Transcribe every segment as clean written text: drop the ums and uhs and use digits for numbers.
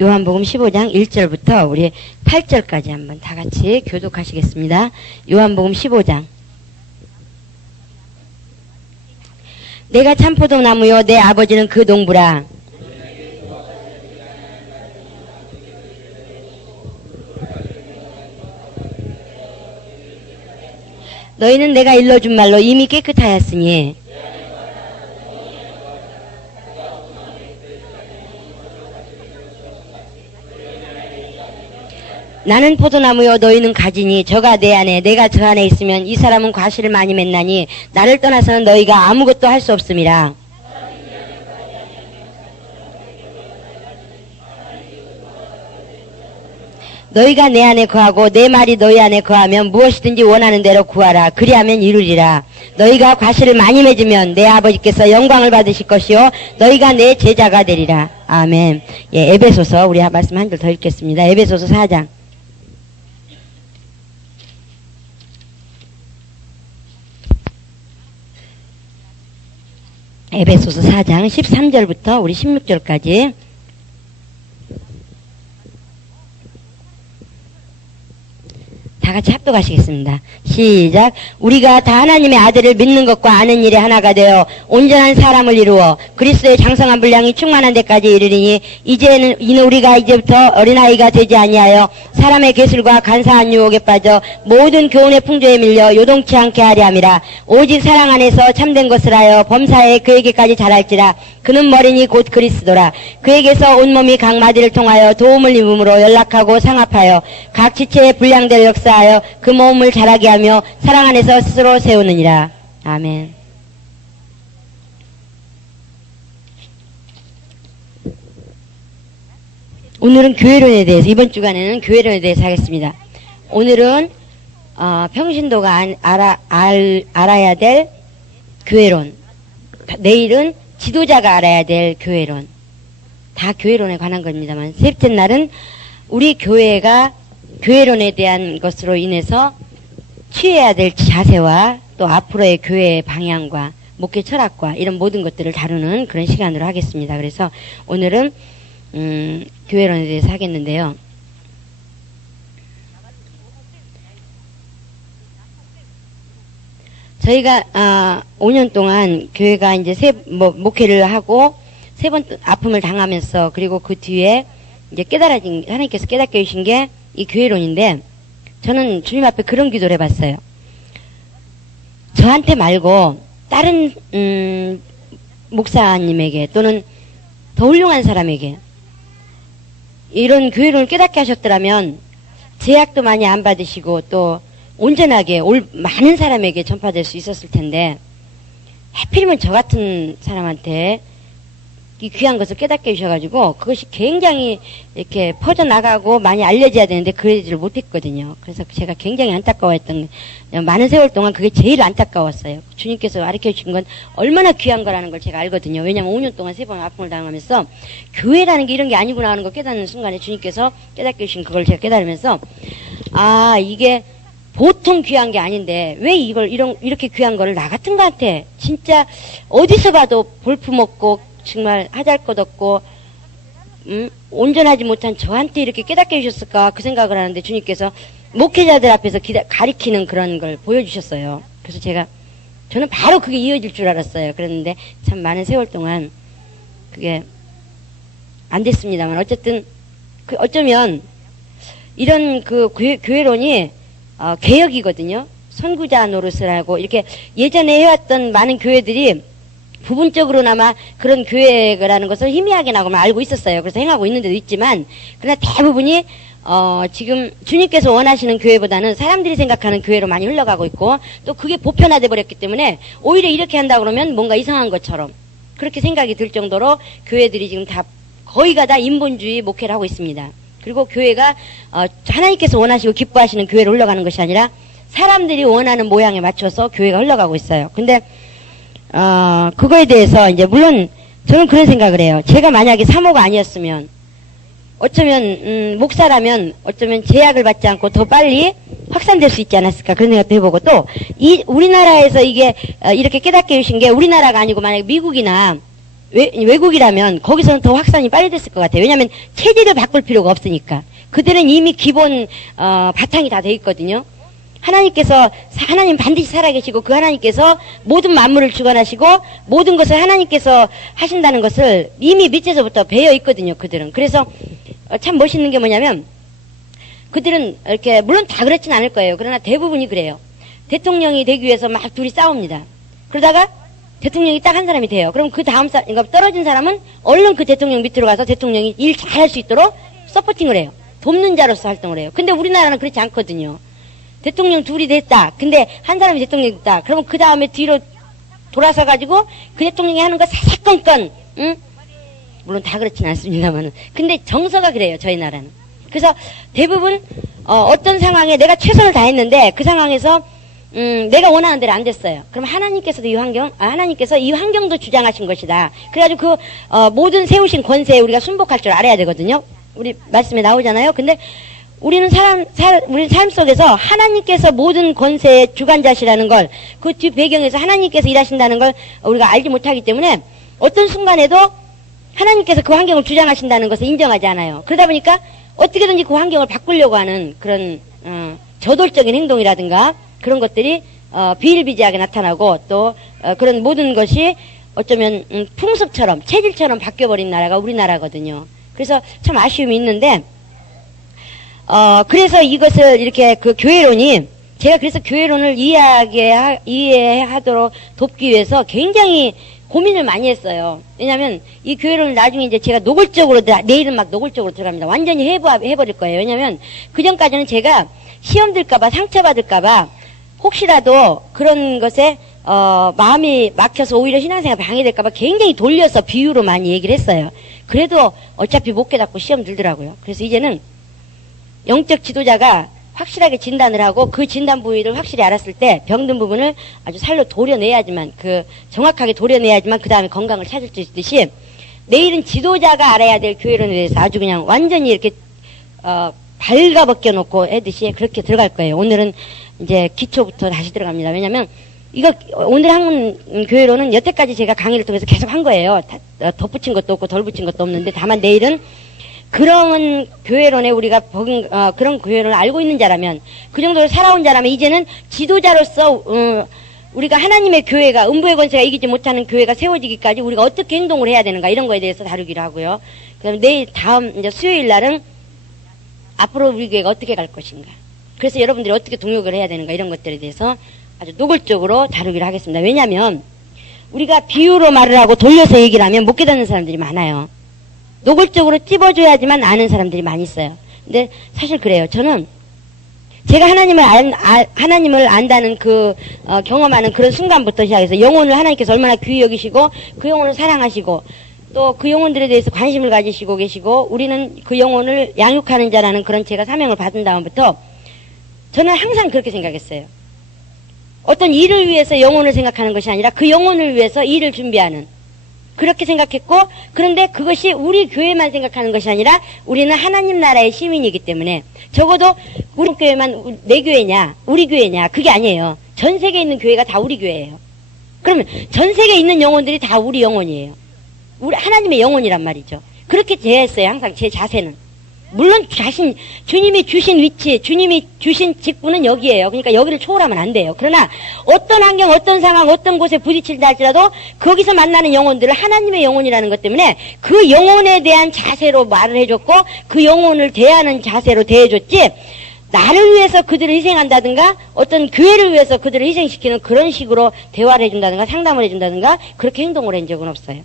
요한복음 15장 1절부터 우리 8절까지 한번 다 같이 교독하시겠습니다. 요한복음 15장. 내가 참포도나무요 내 아버지는 그 농부라. 너희는 내가 일러준 말로 이미 깨끗하였으니 나는 포도나무요 너희는 가지니 저가 내 안에 내가 저 안에 있으면 이 사람은 과실을 많이 맺나니 나를 떠나서는 너희가 아무것도 할 수 없음이라. 너희가 내 안에 거하고 내 말이 너희 안에 거하면 무엇이든지 원하는 대로 구하라. 그리하면 이루리라. 너희가 과실을 많이 맺으면 내 아버지께서 영광을 받으실 것이요 너희가 내 제자가 되리라. 아멘. 예, 에베소서 우리 말씀 한 절 더 읽겠습니다. 에베소서 4장. 에베소서 4장 13절부터 우리 16절까지. 다 같이 합독하시겠습니다. 시작. 우리가 다 하나님의 아들을 믿는 것과 아는 일에 하나가 되어 온전한 사람을 이루어 그리스도의 장성한 분량이 충만한 데까지 이르리니 이제는 우리가 이제부터 어린아이가 되지 아니하여 사람의 계술과 간사한 유혹에 빠져 모든 교훈의 풍조에 밀려 요동치 않게 하려 함이라. 오직 사랑 안에서 참된 것을 하여 범사에 그에게까지 자랄지라. 그는 머리니 곧 그리스도라. 그에게서 온몸이 각 마디를 통하여 도움을 입음으로 연락하고 상합하여 각 지체의 분량대로 역사하여 그 몸을 자라게 하며 사랑 안에서 스스로 세우느니라. 아멘. 오늘은 교회론에 대해서, 이번 주간에는 교회론에 대해서 하겠습니다. 오늘은 평신도가 알아야 될 교회론, 내일은 지도자가 알아야 될 교회론, 다 교회론에 관한 겁니다만, 셋째 날은 우리 교회가 교회론에 대한 것으로 인해서 취해야 될 자세와 또 앞으로의 교회의 방향과 목회 철학과 이런 모든 것들을 다루는 그런 시간으로 하겠습니다. 그래서 오늘은 교회론에 대해서 하겠는데요. 저희가 5년 동안 교회가 이제 목회를 하고 세 번 아픔을 당하면서, 그리고 그 뒤에 이제 하나님께서 깨닫게 해주신 게 이 교회론인데, 저는 주님 앞에 그런 기도를 해봤어요. 저한테 말고 다른 목사님에게 또는 더 훌륭한 사람에게 이런 교회론을 깨닫게 하셨더라면 제약도 많이 안 받으시고 또 온전하게 많은 사람에게 전파될 수 있었을 텐데, 하필이면 저 같은 사람한테 이 귀한 것을 깨닫게 해주셔가지고 그것이 굉장히 이렇게 퍼져나가고 많이 알려져야 되는데 그러지를 못했거든요. 그래서 제가 굉장히 안타까워했던, 많은 세월 동안 그게 제일 안타까웠어요. 주님께서 가르쳐 주신 건 얼마나 귀한 거라는 걸 제가 알거든요. 왜냐면 5년 동안 3번 아픔을 당하면서 교회라는 게 이런 게 아니구나 하는 걸 깨닫는 순간에 주님께서 깨닫게 해주신 그걸 제가 깨달으면서, 이게 보통 귀한 게 아닌데 왜 이렇게 귀한 거를 나 같은 거한테 진짜 어디서 봐도 볼품없고 정말 하잘것없고 온전하지 못한 저한테 이렇게 깨닫게 해주셨을까, 그 생각을 하는데 주님께서 목회자들 앞에서 가리키는 그런 걸 보여주셨어요. 그래서 저는 바로 그게 이어질 줄 알았어요. 그랬는데 참 많은 세월 동안 그게 안 됐습니다만, 어쨌든 어쩌면 이런 그 교회론이 개혁이거든요. 선구자 노릇을 하고 이렇게 예전에 해왔던 많은 교회들이 부분적으로나마 그런 교회라는 것을 희미하게나마 알고 있었어요. 그래서 행하고 있는 데도 있지만, 그러나 대부분이 지금 주님께서 원하시는 교회보다는 사람들이 생각하는 교회로 많이 흘러가고 있고, 또 그게 보편화돼 버렸기 때문에 오히려 이렇게 한다 그러면 뭔가 이상한 것처럼 그렇게 생각이 들 정도로 교회들이 지금 거의가 다 인본주의 목회를 하고 있습니다. 그리고 교회가 하나님께서 원하시고 기뻐하시는 교회로 흘러가는 것이 아니라 사람들이 원하는 모양에 맞춰서 교회가 흘러가고 있어요. 근데 그거에 대해서 이제 물론 저는 그런 생각을 해요. 제가 만약에 사모가 아니었으면 어쩌면 목사라면 어쩌면 제약을 받지 않고 더 빨리 확산될 수 있지 않았을까, 그런 생각도 해보고, 또 우리나라에서 이게 이렇게 깨닫게 해주신 게 우리나라가 아니고 만약에 미국이나 외국이라면 거기서는 더 확산이 빨리 됐을 것 같아요. 왜냐하면 체질을 바꿀 필요가 없으니까. 그들은 이미 기본 바탕이 다 돼 있거든요. 하나님 반드시 살아계시고 그 하나님께서 모든 만물을 주관하시고 모든 것을 하나님께서 하신다는 것을 이미 밑에서부터 배어 있거든요. 그들은. 그래서 참 멋있는 게 뭐냐면 그들은 이렇게 물론 다 그렇진 않을 거예요. 그러나 대부분이 그래요. 대통령이 되기 위해서 막 둘이 싸웁니다. 그러다가 대통령이 딱 한 사람이 돼요. 그럼 그 다음 그러니까 떨어진 사람은 얼른 그 대통령 밑으로 가서 대통령이 일 잘할 수 있도록 서포팅을 해요. 돕는 자로서 활동을 해요. 근데 우리나라는 그렇지 않거든요. 대통령 둘이 됐다. 근데 한 사람이 대통령이 됐다. 그러면 그 다음에 뒤로 돌아서 가지고 그 대통령이 하는 거 사사건건, 응? 물론 다 그렇진 않습니다만은. 근데 정서가 그래요. 저희 나라는. 그래서 대부분 어떤 상황에 내가 최선을 다했는데 그 상황에서 내가 원하는 대로 안 됐어요. 그럼 하나님께서도 하나님께서 이 환경도 주장하신 것이다. 그래가지고 모든 세우신 권세에 우리가 순복할 줄 알아야 되거든요. 우리 말씀에 나오잖아요. 근데 우리는 우리 삶 속에서 하나님께서 모든 권세의 주관자시라는 걸, 그 뒤 배경에서 하나님께서 일하신다는 걸 우리가 알지 못하기 때문에 어떤 순간에도 하나님께서 그 환경을 주장하신다는 것을 인정하지 않아요. 그러다 보니까 어떻게든지 그 환경을 바꾸려고 하는 그런 저돌적인 행동이라든가 그런 것들이 비일비재하게 나타나고 또 그런 모든 것이 어쩌면 풍습처럼 체질처럼 바뀌어버린 나라가 우리나라거든요. 그래서 참 아쉬움이 있는데 그래서 이것을 이렇게 그 교회론이 제가 그래서 교회론을 이해하도록 돕기 위해서 굉장히 고민을 많이 했어요. 왜냐면 이 교회론을 나중에 이제 제가 노골적으로 내일은 막 노골적으로 들어갑니다. 완전히 해버릴 거예요. 왜냐면 그전까지는 제가 시험 들까봐 상처받을까봐 혹시라도 그런 것에 마음이 막혀서 오히려 신앙생활 방해될까봐 굉장히 돌려서 비유로 많이 얘기를 했어요. 그래도 어차피 못 깨닫고 시험 들더라고요. 그래서 이제는 영적 지도자가 확실하게 진단을 하고 그 진단 부위를 확실히 알았을 때 병든 부분을 아주 살로 도려내야지만 정확하게 도려내야지만 그 다음에 건강을 찾을 수 있듯이 내일은 지도자가 알아야 될 교회론에 대해서 아주 그냥 완전히 이렇게 발가 벗겨놓고 애듯이 그렇게 들어갈 거예요. 오늘은 이제 기초부터 다시 들어갑니다. 왜냐면 오늘 한 교회로는 여태까지 제가 강의를 통해서 계속 한 거예요. 덧붙인 것도 없고 덜 붙인 것도 없는데 다만 내일은 그런 교회론에 우리가 그런 교회론을 알고 있는 자라면 그 정도로 살아온 자라면 이제는 지도자로서 우리가 하나님의 교회가 음부의 권세가 이기지 못하는 교회가 세워지기까지 우리가 어떻게 행동을 해야 되는가 이런 거에 대해서 다루기로 하고요. 그다음에 내일 다음 이제 수요일 날은 앞으로 우리 교회가 어떻게 갈 것인가. 그래서 여러분들이 어떻게 동역을 해야 되는가 이런 것들에 대해서 아주 노골적으로 다루기로 하겠습니다. 왜냐하면 우리가 비유로 말을 하고 돌려서 얘기를 하면 못 깨닫는 사람들이 많아요. 노골적으로 찝어줘야지만 아는 사람들이 많이 있어요. 근데 사실 그래요. 저는 제가 하나님을 안다는 경험하는 그런 순간부터 시작해서 영혼을 하나님께서 얼마나 귀히 여기시고 그 영혼을 사랑하시고 또 그 영혼들에 대해서 관심을 가지시고 계시고 우리는 그 영혼을 양육하는 자라는 그런 제가 사명을 받은 다음부터 저는 항상 그렇게 생각했어요. 어떤 일을 위해서 영혼을 생각하는 것이 아니라 그 영혼을 위해서 일을 준비하는 그렇게 생각했고 그런데 그것이 우리 교회만 생각하는 것이 아니라 우리는 하나님 나라의 시민이기 때문에 적어도 우리 교회만 내 교회냐 우리 교회냐 그게 아니에요. 전 세계에 있는 교회가 다 우리 교회예요. 그러면 전 세계에 있는 영혼들이 다 우리 영혼이에요. 우리 하나님의 영혼이란 말이죠. 그렇게 대했어요. 항상 제 자세는. 물론 주님이 주신 위치, 주님이 주신 직분은 여기에요. 그러니까 여기를 초월하면 안 돼요. 그러나 어떤 환경, 어떤 상황, 어떤 곳에 부딪힐다 할지라도 거기서 만나는 영혼들을 하나님의 영혼이라는 것 때문에 그 영혼에 대한 자세로 말을 해줬고 그 영혼을 대하는 자세로 대해줬지 나를 위해서 그들을 희생한다든가 어떤 교회를 위해서 그들을 희생시키는 그런 식으로 대화를 해준다든가 상담을 해준다든가 그렇게 행동을 한 적은 없어요.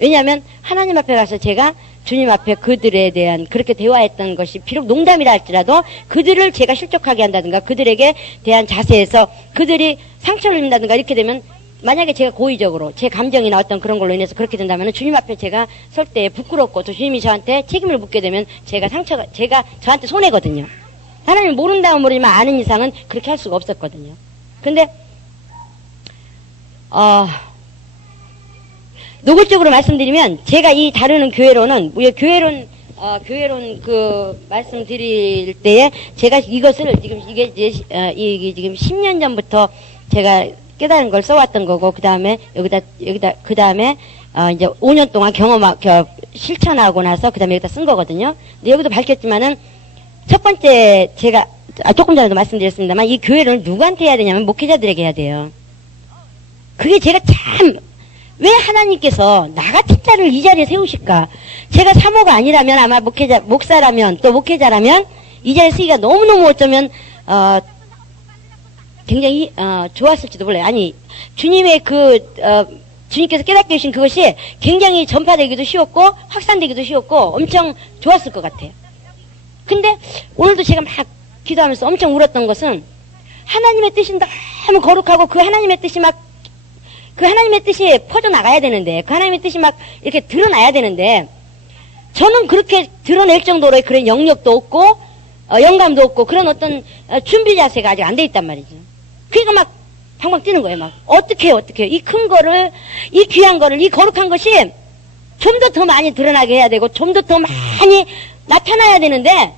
왜냐하면 하나님 앞에 가서 제가 주님 앞에 그들에 대한 그렇게 대화했던 것이 비록 농담이라 할지라도 그들을 제가 실족하게 한다든가 그들에게 대한 자세에서 그들이 상처를 입는다든가 이렇게 되면 만약에 제가 고의적으로 제 감정이나 어떤 그런 걸로 인해서 그렇게 된다면 주님 앞에 제가 설 때 부끄럽고 또 주님이 저한테 책임을 묻게 되면 제가 저한테 손해거든요. 하나님 모른다면 모르지만 아는 이상은 그렇게 할 수가 없었거든요. 근데 노골적으로 말씀드리면 제가 이 다루는 교회론은 교회론 말씀드릴 때에 제가 이것을 이게 지금 10년 전부터 제가 깨달은 걸 써왔던 거고 그 다음에 여기다 그 다음에 이제 5년 동안 실천하고 나서 그 다음에 여기다 쓴 거거든요. 근데 여기도 밝혔지만은 첫 번째 제가 조금 전에도 말씀드렸습니다만 이 교회를 누구한테 해야 되냐면 목회자들에게 해야 돼요. 그게 제가 참 왜 하나님께서 나 같은 자를 이 자리에 세우실까? 제가 사모가 아니라면 아마 목사라면 또 목회자라면 이 자리에 쓰기가 너무너무 어쩌면 굉장히 좋았을지도 몰라요. 아니 주님의 주님께서 깨닫게 해주신 그것이 굉장히 전파되기도 쉬웠고 확산되기도 쉬웠고 엄청 좋았을 것 같아요. 근데 오늘도 제가 막 기도하면서 엄청 울었던 것은 하나님의 뜻이 너무 거룩하고 그 하나님의 뜻이 그 하나님의 뜻이 퍼져나가야 되는데 그 하나님의 뜻이 막 이렇게 드러나야 되는데 저는 그렇게 드러낼 정도로의 그런 영역도 없고 영감도 없고 그런 어떤 준비 자세가 아직 안 돼 있단 말이죠. 그러니까 막 방방 뛰는 거예요. 막 어떻게 해요. 이 큰 거를 이 귀한 거를 이 거룩한 것이 좀 더 많이 드러나게 해야 되고 좀 더 많이 나타나야 되는데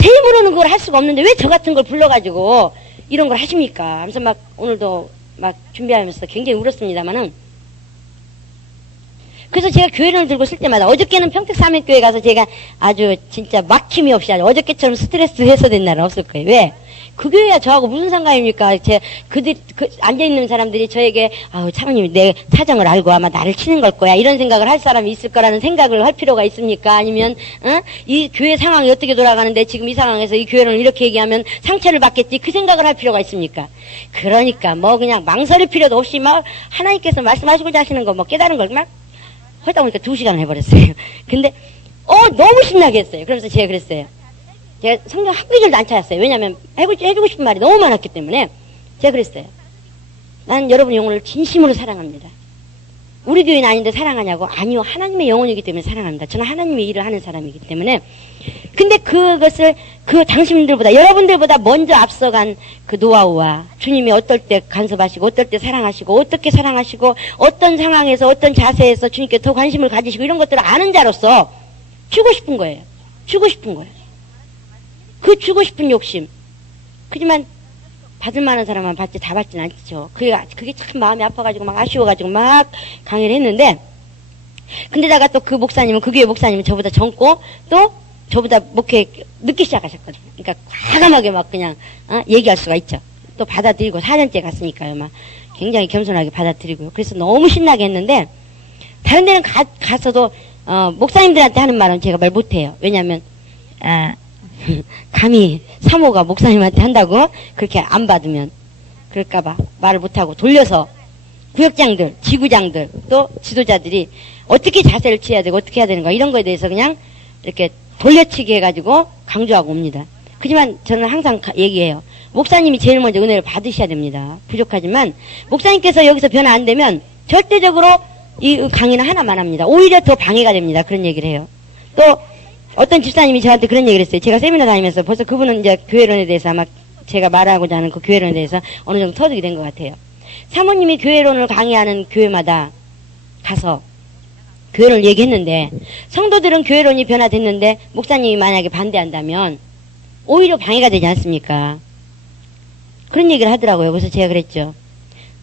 제 힘으로는 그걸 할 수가 없는데 왜 저 같은 걸 불러가지고 이런 걸 하십니까? 하면서 막 오늘도 막 준비하면서 굉장히 울었습니다만은 그래서 제가 교회를 들고 쓸 때마다 어저께는 평택사명교회 가서 제가 아주 진짜 막힘이 없이 아주 어저께처럼 스트레스 해소된 날은 없을 거예요. 왜? 그 교회야 저하고 무슨 상관입니까? 앉아있는 사람들이 저에게, 차장님이 내 사정을 알고 아마 나를 치는 걸 거야. 이런 생각을 할 사람이 있을 거라는 생각을 할 필요가 있습니까? 아니면, 이 교회 상황이 어떻게 돌아가는데 지금 이 상황에서 이 교회를 이렇게 얘기하면 상처를 받겠지. 그 생각을 할 필요가 있습니까? 그러니까 그냥 망설일 필요도 없이 하나님께서 말씀하시고자 하시는 거 깨달은 걸 하다 보니까 2시간을 해버렸어요. 근데, 너무 신나게 했어요. 그러면서 제가 그랬어요. 제가 성경 한 구절도 안 찾았어요. 왜냐면 해주고 싶은 말이 너무 많았기 때문에 제가 그랬어요. 나는 여러분의 영혼을 진심으로 사랑합니다. 우리 교회는 아닌데 사랑하냐고? 아니요. 하나님의 영혼이기 때문에 사랑합니다. 저는 하나님의 일을 하는 사람이기 때문에. 근데 그것을 당신들보다 여러분들보다 먼저 앞서간 그 노하우와 주님이 어떨 때 간섭하시고 어떨 때 사랑하시고 어떻게 사랑하시고 어떤 상황에서 어떤 자세에서 주님께 더 관심을 가지시고 이런 것들을 아는 자로서 주고 싶은 거예요. 주고 싶은 거예요. 그 주고 싶은 욕심. 하지만 받을 만한 사람만 받지 다 받지는 않죠. 그게 참 마음이 아파가지고 막 아쉬워가지고 막 강의를 했는데 근데다가 또 그 목사님은 그 교회 목사님은 저보다 젊고 또 저보다 목회 늦게 시작하셨거든요. 그러니까 과감하게 막 그냥 얘기할 수가 있죠. 또 받아들이고 4년째 갔으니까요. 막 굉장히 겸손하게 받아들이고요. 그래서 너무 신나게 했는데 다른 데는 가서도 목사님들한테 하는 말은 제가 말 못해요. 왜냐하면 감히 사모가 목사님한테 한다고 그렇게 안 받으면 그럴까봐 말을 못하고 돌려서 구역장들, 지구장들 또 지도자들이 어떻게 자세를 취해야 되고 어떻게 해야 되는가 이런 거에 대해서 그냥 이렇게 돌려치기 해가지고 강조하고 옵니다. 하지만 저는 항상 얘기해요. 목사님이 제일 먼저 은혜를 받으셔야 됩니다. 부족하지만 목사님께서 여기서 변화 안 되면 절대적으로 이 강의는 하나만 합니다. 오히려 더 방해가 됩니다. 그런 얘기를 해요. 또 어떤 집사님이 저한테 그런 얘기를 했어요. 제가 세미나 다니면서 벌써 그분은 이제 교회론에 대해서 아마 제가 말하고자 하는 그 교회론에 대해서 어느 정도 터득이 된 것 같아요. 사모님이 교회론을 강의하는 교회마다 가서 교회론을 얘기했는데 성도들은 교회론이 변화됐는데 목사님이 만약에 반대한다면 오히려 방해가 되지 않습니까? 그런 얘기를 하더라고요. 그래서 제가 그랬죠.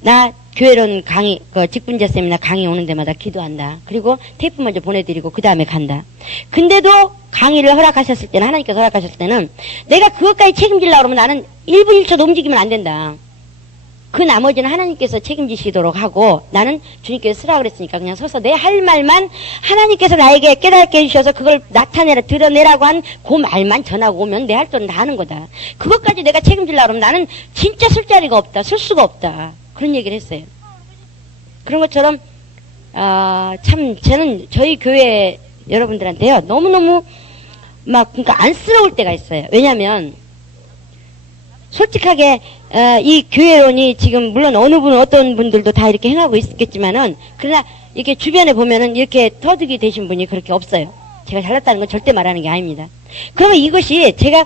나 교회론 강의, 직분제 세미나 강의 오는 데마다 기도한다. 그리고 테이프 먼저 보내드리고 그 다음에 간다. 근데도 강의를 허락하셨을 때는 하나님께서 허락하셨을 때는 내가 그것까지 책임지려고 그러면 나는 1분 1초도 움직이면 안 된다. 그 나머지는 하나님께서 책임지시도록 하고 나는 주님께서 쓰라 그랬으니까 그냥 서서 내 할 말만 하나님께서 나에게 깨닫게 해주셔서 그걸 드러내라고 한 그 말만 전하고 오면 내 할 돈은 다 하는 거다. 그것까지 내가 책임지려고 그러면 나는 진짜 쓸 자리가 없다. 쓸 수가 없다. 그런 얘기를 했어요. 그런 것처럼 참 저는 저희 교회 여러분들한테요 너무너무 그러니까 안쓰러울 때가 있어요. 왜냐하면 솔직하게 이 교회론이 지금 물론 어느 분 어떤 분들도 다 이렇게 행하고 있겠지만은 그러나 이렇게 주변에 보면은 이렇게 터득이 되신 분이 그렇게 없어요. 제가 잘났다는 건 절대 말하는 게 아닙니다. 그러면 이것이 제가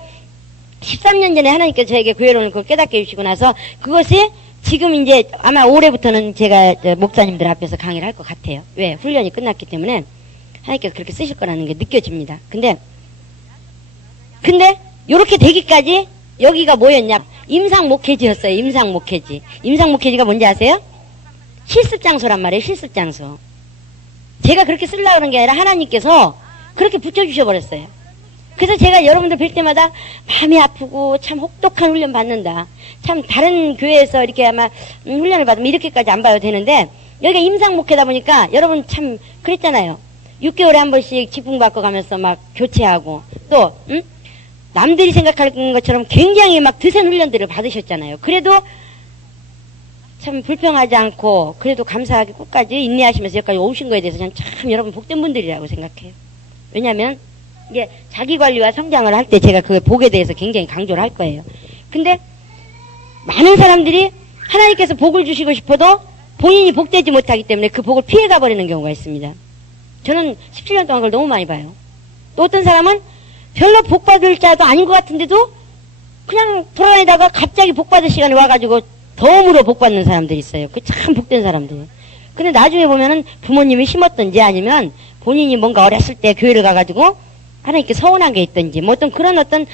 13년 전에 하나님께서 저에게 교회론을 깨닫게 해주시고 나서 그것이 지금 이제 아마 올해부터는 제가 목사님들 앞에서 강의를 할 것 같아요. 왜? 훈련이 끝났기 때문에 하나님께서 그렇게 쓰실 거라는 게 느껴집니다. 근데 요렇게 되기까지 여기가 뭐였냐? 임상목회지였어요. 임상목회지. 임상목회지가 뭔지 아세요? 실습장소란 말이에요. 실습장소. 제가 그렇게 쓰려고 하는 게 아니라 하나님께서 그렇게 붙여주셔 버렸어요. 그래서 제가 여러분들 뵐 때마다 마음이 아프고 참 혹독한 훈련 받는다. 참 다른 교회에서 이렇게 아마 훈련을 받으면 이렇게까지 안 봐도 되는데 여기가 임상목회다 보니까 여러분 참 그랬잖아요. 6개월에 한 번씩 직분 바꿔가면서 막 교체하고 또 남들이 생각하는 것처럼 굉장히 막 드센 훈련들을 받으셨잖아요. 그래도 참 불평하지 않고 그래도 감사하게 끝까지 인내하시면서 여기까지 오신 거에 대해서 저는 참 여러분 복된 분들이라고 생각해요. 왜냐하면 이게 자기관리와 성장을 할 때 제가 그 복에 대해서 굉장히 강조를 할 거예요. 근데 많은 사람들이 하나님께서 복을 주시고 싶어도 본인이 복되지 못하기 때문에 그 복을 피해가 버리는 경우가 있습니다. 저는 17년 동안 그걸 너무 많이 봐요. 또 어떤 사람은 별로 복받을 자도 아닌 것 같은데도 그냥 돌아다니다가 갑자기 복받을 시간이 와가지고 덤으로 복받는 사람들이 있어요. 그 참 복된 사람들. 근데 나중에 보면은 부모님이 심었던지 아니면 본인이 뭔가 어렸을 때 교회를 가가지고 하나님께 서운한 게 있던지 뭐 어떤 그런 어떤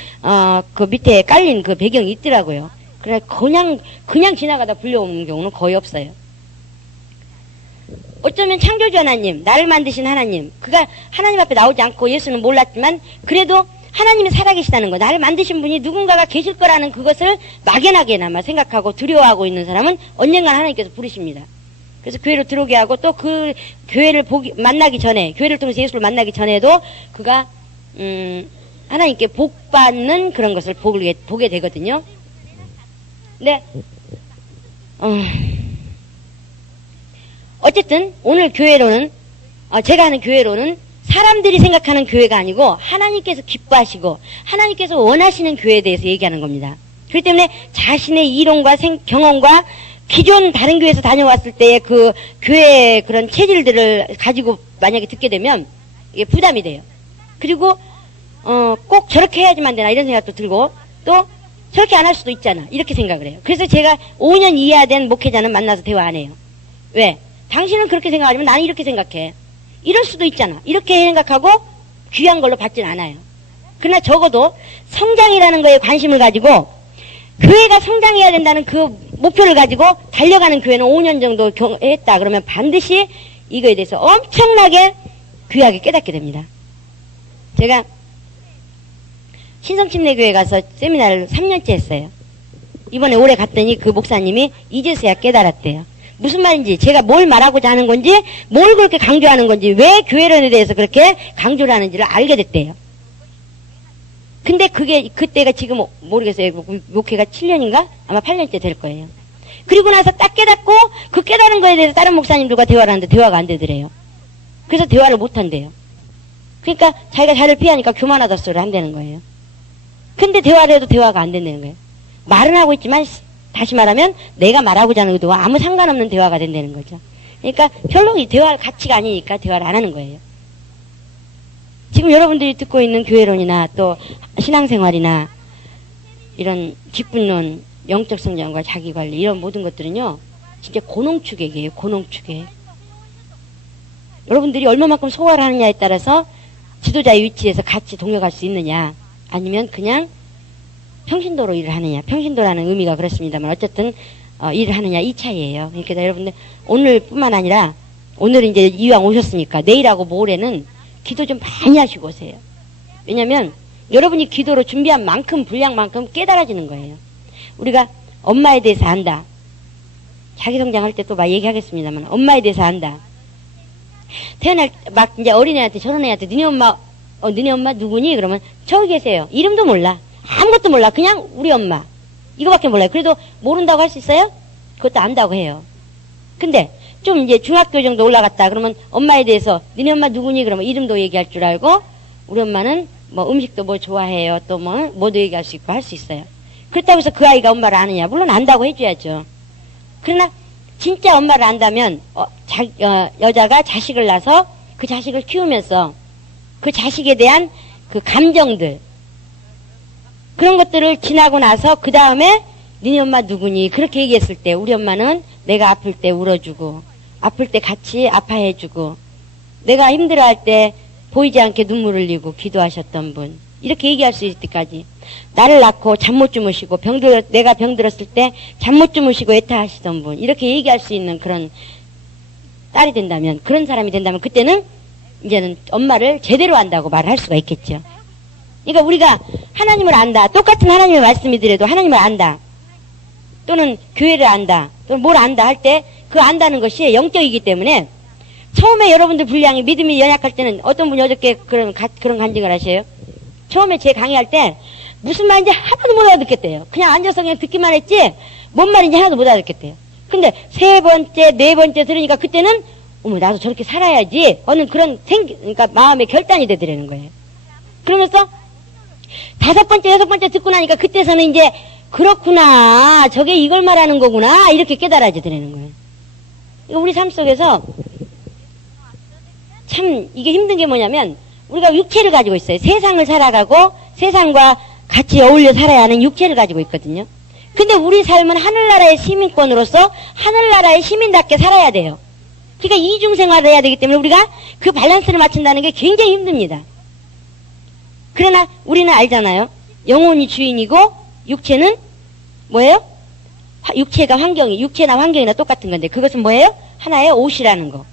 그 밑에 깔린 그 배경이 있더라고요. 그래 그냥 지나가다 불려오는 경우는 거의 없어요. 어쩌면 창조주 하나님, 나를 만드신 하나님, 그가 하나님 앞에 나오지 않고 예수는 몰랐지만 그래도 하나님이 살아계시다는 거, 나를 만드신 분이 누군가가 계실 거라는 그것을 막연하게나마 생각하고 두려워하고 있는 사람은 언젠가 하나님께서 부르십니다. 그래서 교회로 들어오게 하고 또 그 교회를 만나기 전에, 교회를 통해서 예수를 만나기 전에도 그가 하나님께 복받는 그런 것을 보게 되거든요. 네. 어쨌든 오늘 교회로는 제가 하는 교회로는 사람들이 생각하는 교회가 아니고 하나님께서 기뻐하시고 하나님께서 원하시는 교회에 대해서 얘기하는 겁니다. 그렇기 때문에 자신의 이론과 경험과 기존 다른 교회에서 다녀왔을 때의 그 교회의 그런 체질들을 가지고 만약에 듣게 되면 이게 부담이 돼요. 그리고 꼭 저렇게 해야지만 되나 이런 생각도 들고 또 저렇게 안 할 수도 있잖아 이렇게 생각을 해요. 그래서 제가 5년 이하 된 목회자는 만나서 대화 안 해요. 왜? 당신은 그렇게 생각하지만 나는 이렇게 생각해. 이럴 수도 있잖아. 이렇게 생각하고 귀한 걸로 받진 않아요. 그러나 적어도 성장이라는 거에 관심을 가지고 교회가 성장해야 된다는 그 목표를 가지고 달려가는 교회는 5년 정도 했다 그러면 반드시 이거에 대해서 엄청나게 귀하게 깨닫게 됩니다. 제가 신성침례교회 가서 세미나를 3년째 했어요. 이번에 올해 갔더니 그 목사님이 이제서야 깨달았대요. 무슨 말인지, 제가 뭘 말하고자 하는 건지, 뭘 그렇게 강조하는 건지, 왜 교회론에 대해서 그렇게 강조를 하는지를 알게 됐대요. 근데 그때가 지금 모르겠어요. 목회가 7년인가? 아마 8년째 될 거예요. 그리고 나서 딱 깨닫고, 그 깨달은 거에 대해서 다른 목사님들과 대화를 하는데 대화가 안 되더래요. 그래서 대화를 못 한대요. 그러니까 자기가 자를 피하니까 교만하다 소리를 한다는 거예요. 근데 대화를 해도 대화가 안 된다는 거예요. 말은 하고 있지만, 다시 말하면 내가 말하고자 하는 의도와 아무 상관없는 대화가 된다는 거죠. 그러니까 별로 이 대화할 가치가 아니니까 대화를 안 하는 거예요. 지금 여러분들이 듣고 있는 교회론이나 또 신앙생활이나 이런 직분론, 영적 성장과 자기관리 이런 모든 것들은요. 진짜 고농축액이에요. 고농축액. 여러분들이 얼마만큼 소화를 하느냐에 따라서 지도자의 위치에서 같이 동역할 수 있느냐 아니면 그냥 평신도로 일을 하느냐. 평신도라는 의미가 그렇습니다만 어쨌든 일을 하느냐 이 차이예요. 그러니까 여러분들 오늘뿐만 아니라 오늘 이제 이왕 오셨으니까 내일하고 모레는 기도 좀 많이 하시고 오세요. 왜냐면 여러분이 기도로 준비한 만큼 분량만큼 깨달아지는 거예요. 우리가 엄마에 대해서 안다. 자기 성장할 때 또 막 얘기하겠습니다만 엄마에 대해서 안다. 태어날 막 이제 어린애한테 저런 애한테 너네 엄마 누구니? 그러면 저기 계세요. 이름도 몰라. 아무것도 몰라. 그냥 우리 엄마. 이거밖에 몰라요. 그래도 모른다고 할 수 있어요? 그것도 안다고 해요. 근데 좀 이제 중학교 정도 올라갔다 그러면 엄마에 대해서 너네 엄마 누구니? 그러면 이름도 얘기할 줄 알고 우리 엄마는 뭐 음식도 뭐 좋아해요. 또 뭐도 얘기할 수 있고 할 수 있어요. 그렇다고 해서 그 아이가 엄마를 아느냐? 물론 안다고 해줘야죠. 그러나 진짜 엄마를 안다면 여자가 자식을 낳아서 그 자식을 키우면서 그 자식에 대한 그 감정들 그런 것들을 지나고 나서 그 다음에 니네 엄마 누구니? 그렇게 얘기했을 때 우리 엄마는 내가 아플 때 울어주고 아플 때 같이 아파해주고 내가 힘들어할 때 보이지 않게 눈물 흘리고 기도하셨던 분 이렇게 얘기할 수 있을 때까지 나를 낳고 잠 못 주무시고 내가 병들었을 때 잠 못 주무시고 애타하시던 분 이렇게 얘기할 수 있는 그런 딸이 된다면, 그런 사람이 된다면 그때는 이제는 엄마를 제대로 안다고 말을 할 수가 있겠죠. 그러니까 우리가 하나님을 안다, 똑같은 하나님의 말씀이더라도 하나님을 안다, 또는 교회를 안다, 또는 뭘 안다 할 때 그 안다는 것이 영적이기 때문에 처음에 여러분들 분량이 믿음이 연약할 때는 어떤 분이 어저께 그런 간증을 하셔요. 처음에 제 강의할 때 무슨 말인지 하나도 못 알아듣겠대요. 그냥 앉아서 그냥 듣기만 했지 뭔 말인지 하나도 못 알아듣겠대요. 근데 세 번째, 네 번째 들으니까 그때는 어머 나도 저렇게 살아야지 어느 그런 그러니까 마음의 결단이 되더라는 거예요. 그러면서 다섯 번째, 여섯 번째 듣고 나니까 그때서는 이제 그렇구나, 저게 이걸 말하는 거구나, 이렇게 깨달아지더라는 거예요. 우리 삶 속에서 참 이게 힘든 게 뭐냐면 우리가 육체를 가지고 있어요. 세상을 살아가고 세상과 같이 어울려 살아야 하는 육체를 가지고 있거든요. 근데 우리 삶은 하늘나라의 시민권으로서 하늘나라의 시민답게 살아야 돼요. 그러니까 이중생활을 해야 되기 때문에 우리가 그 밸런스를 맞춘다는 게 굉장히 힘듭니다. 그러나 우리는 알잖아요. 영혼이 주인이고 육체는 뭐예요? 육체가 육체나 환경이나 똑같은 건데 그것은 뭐예요? 하나의 옷이라는 거.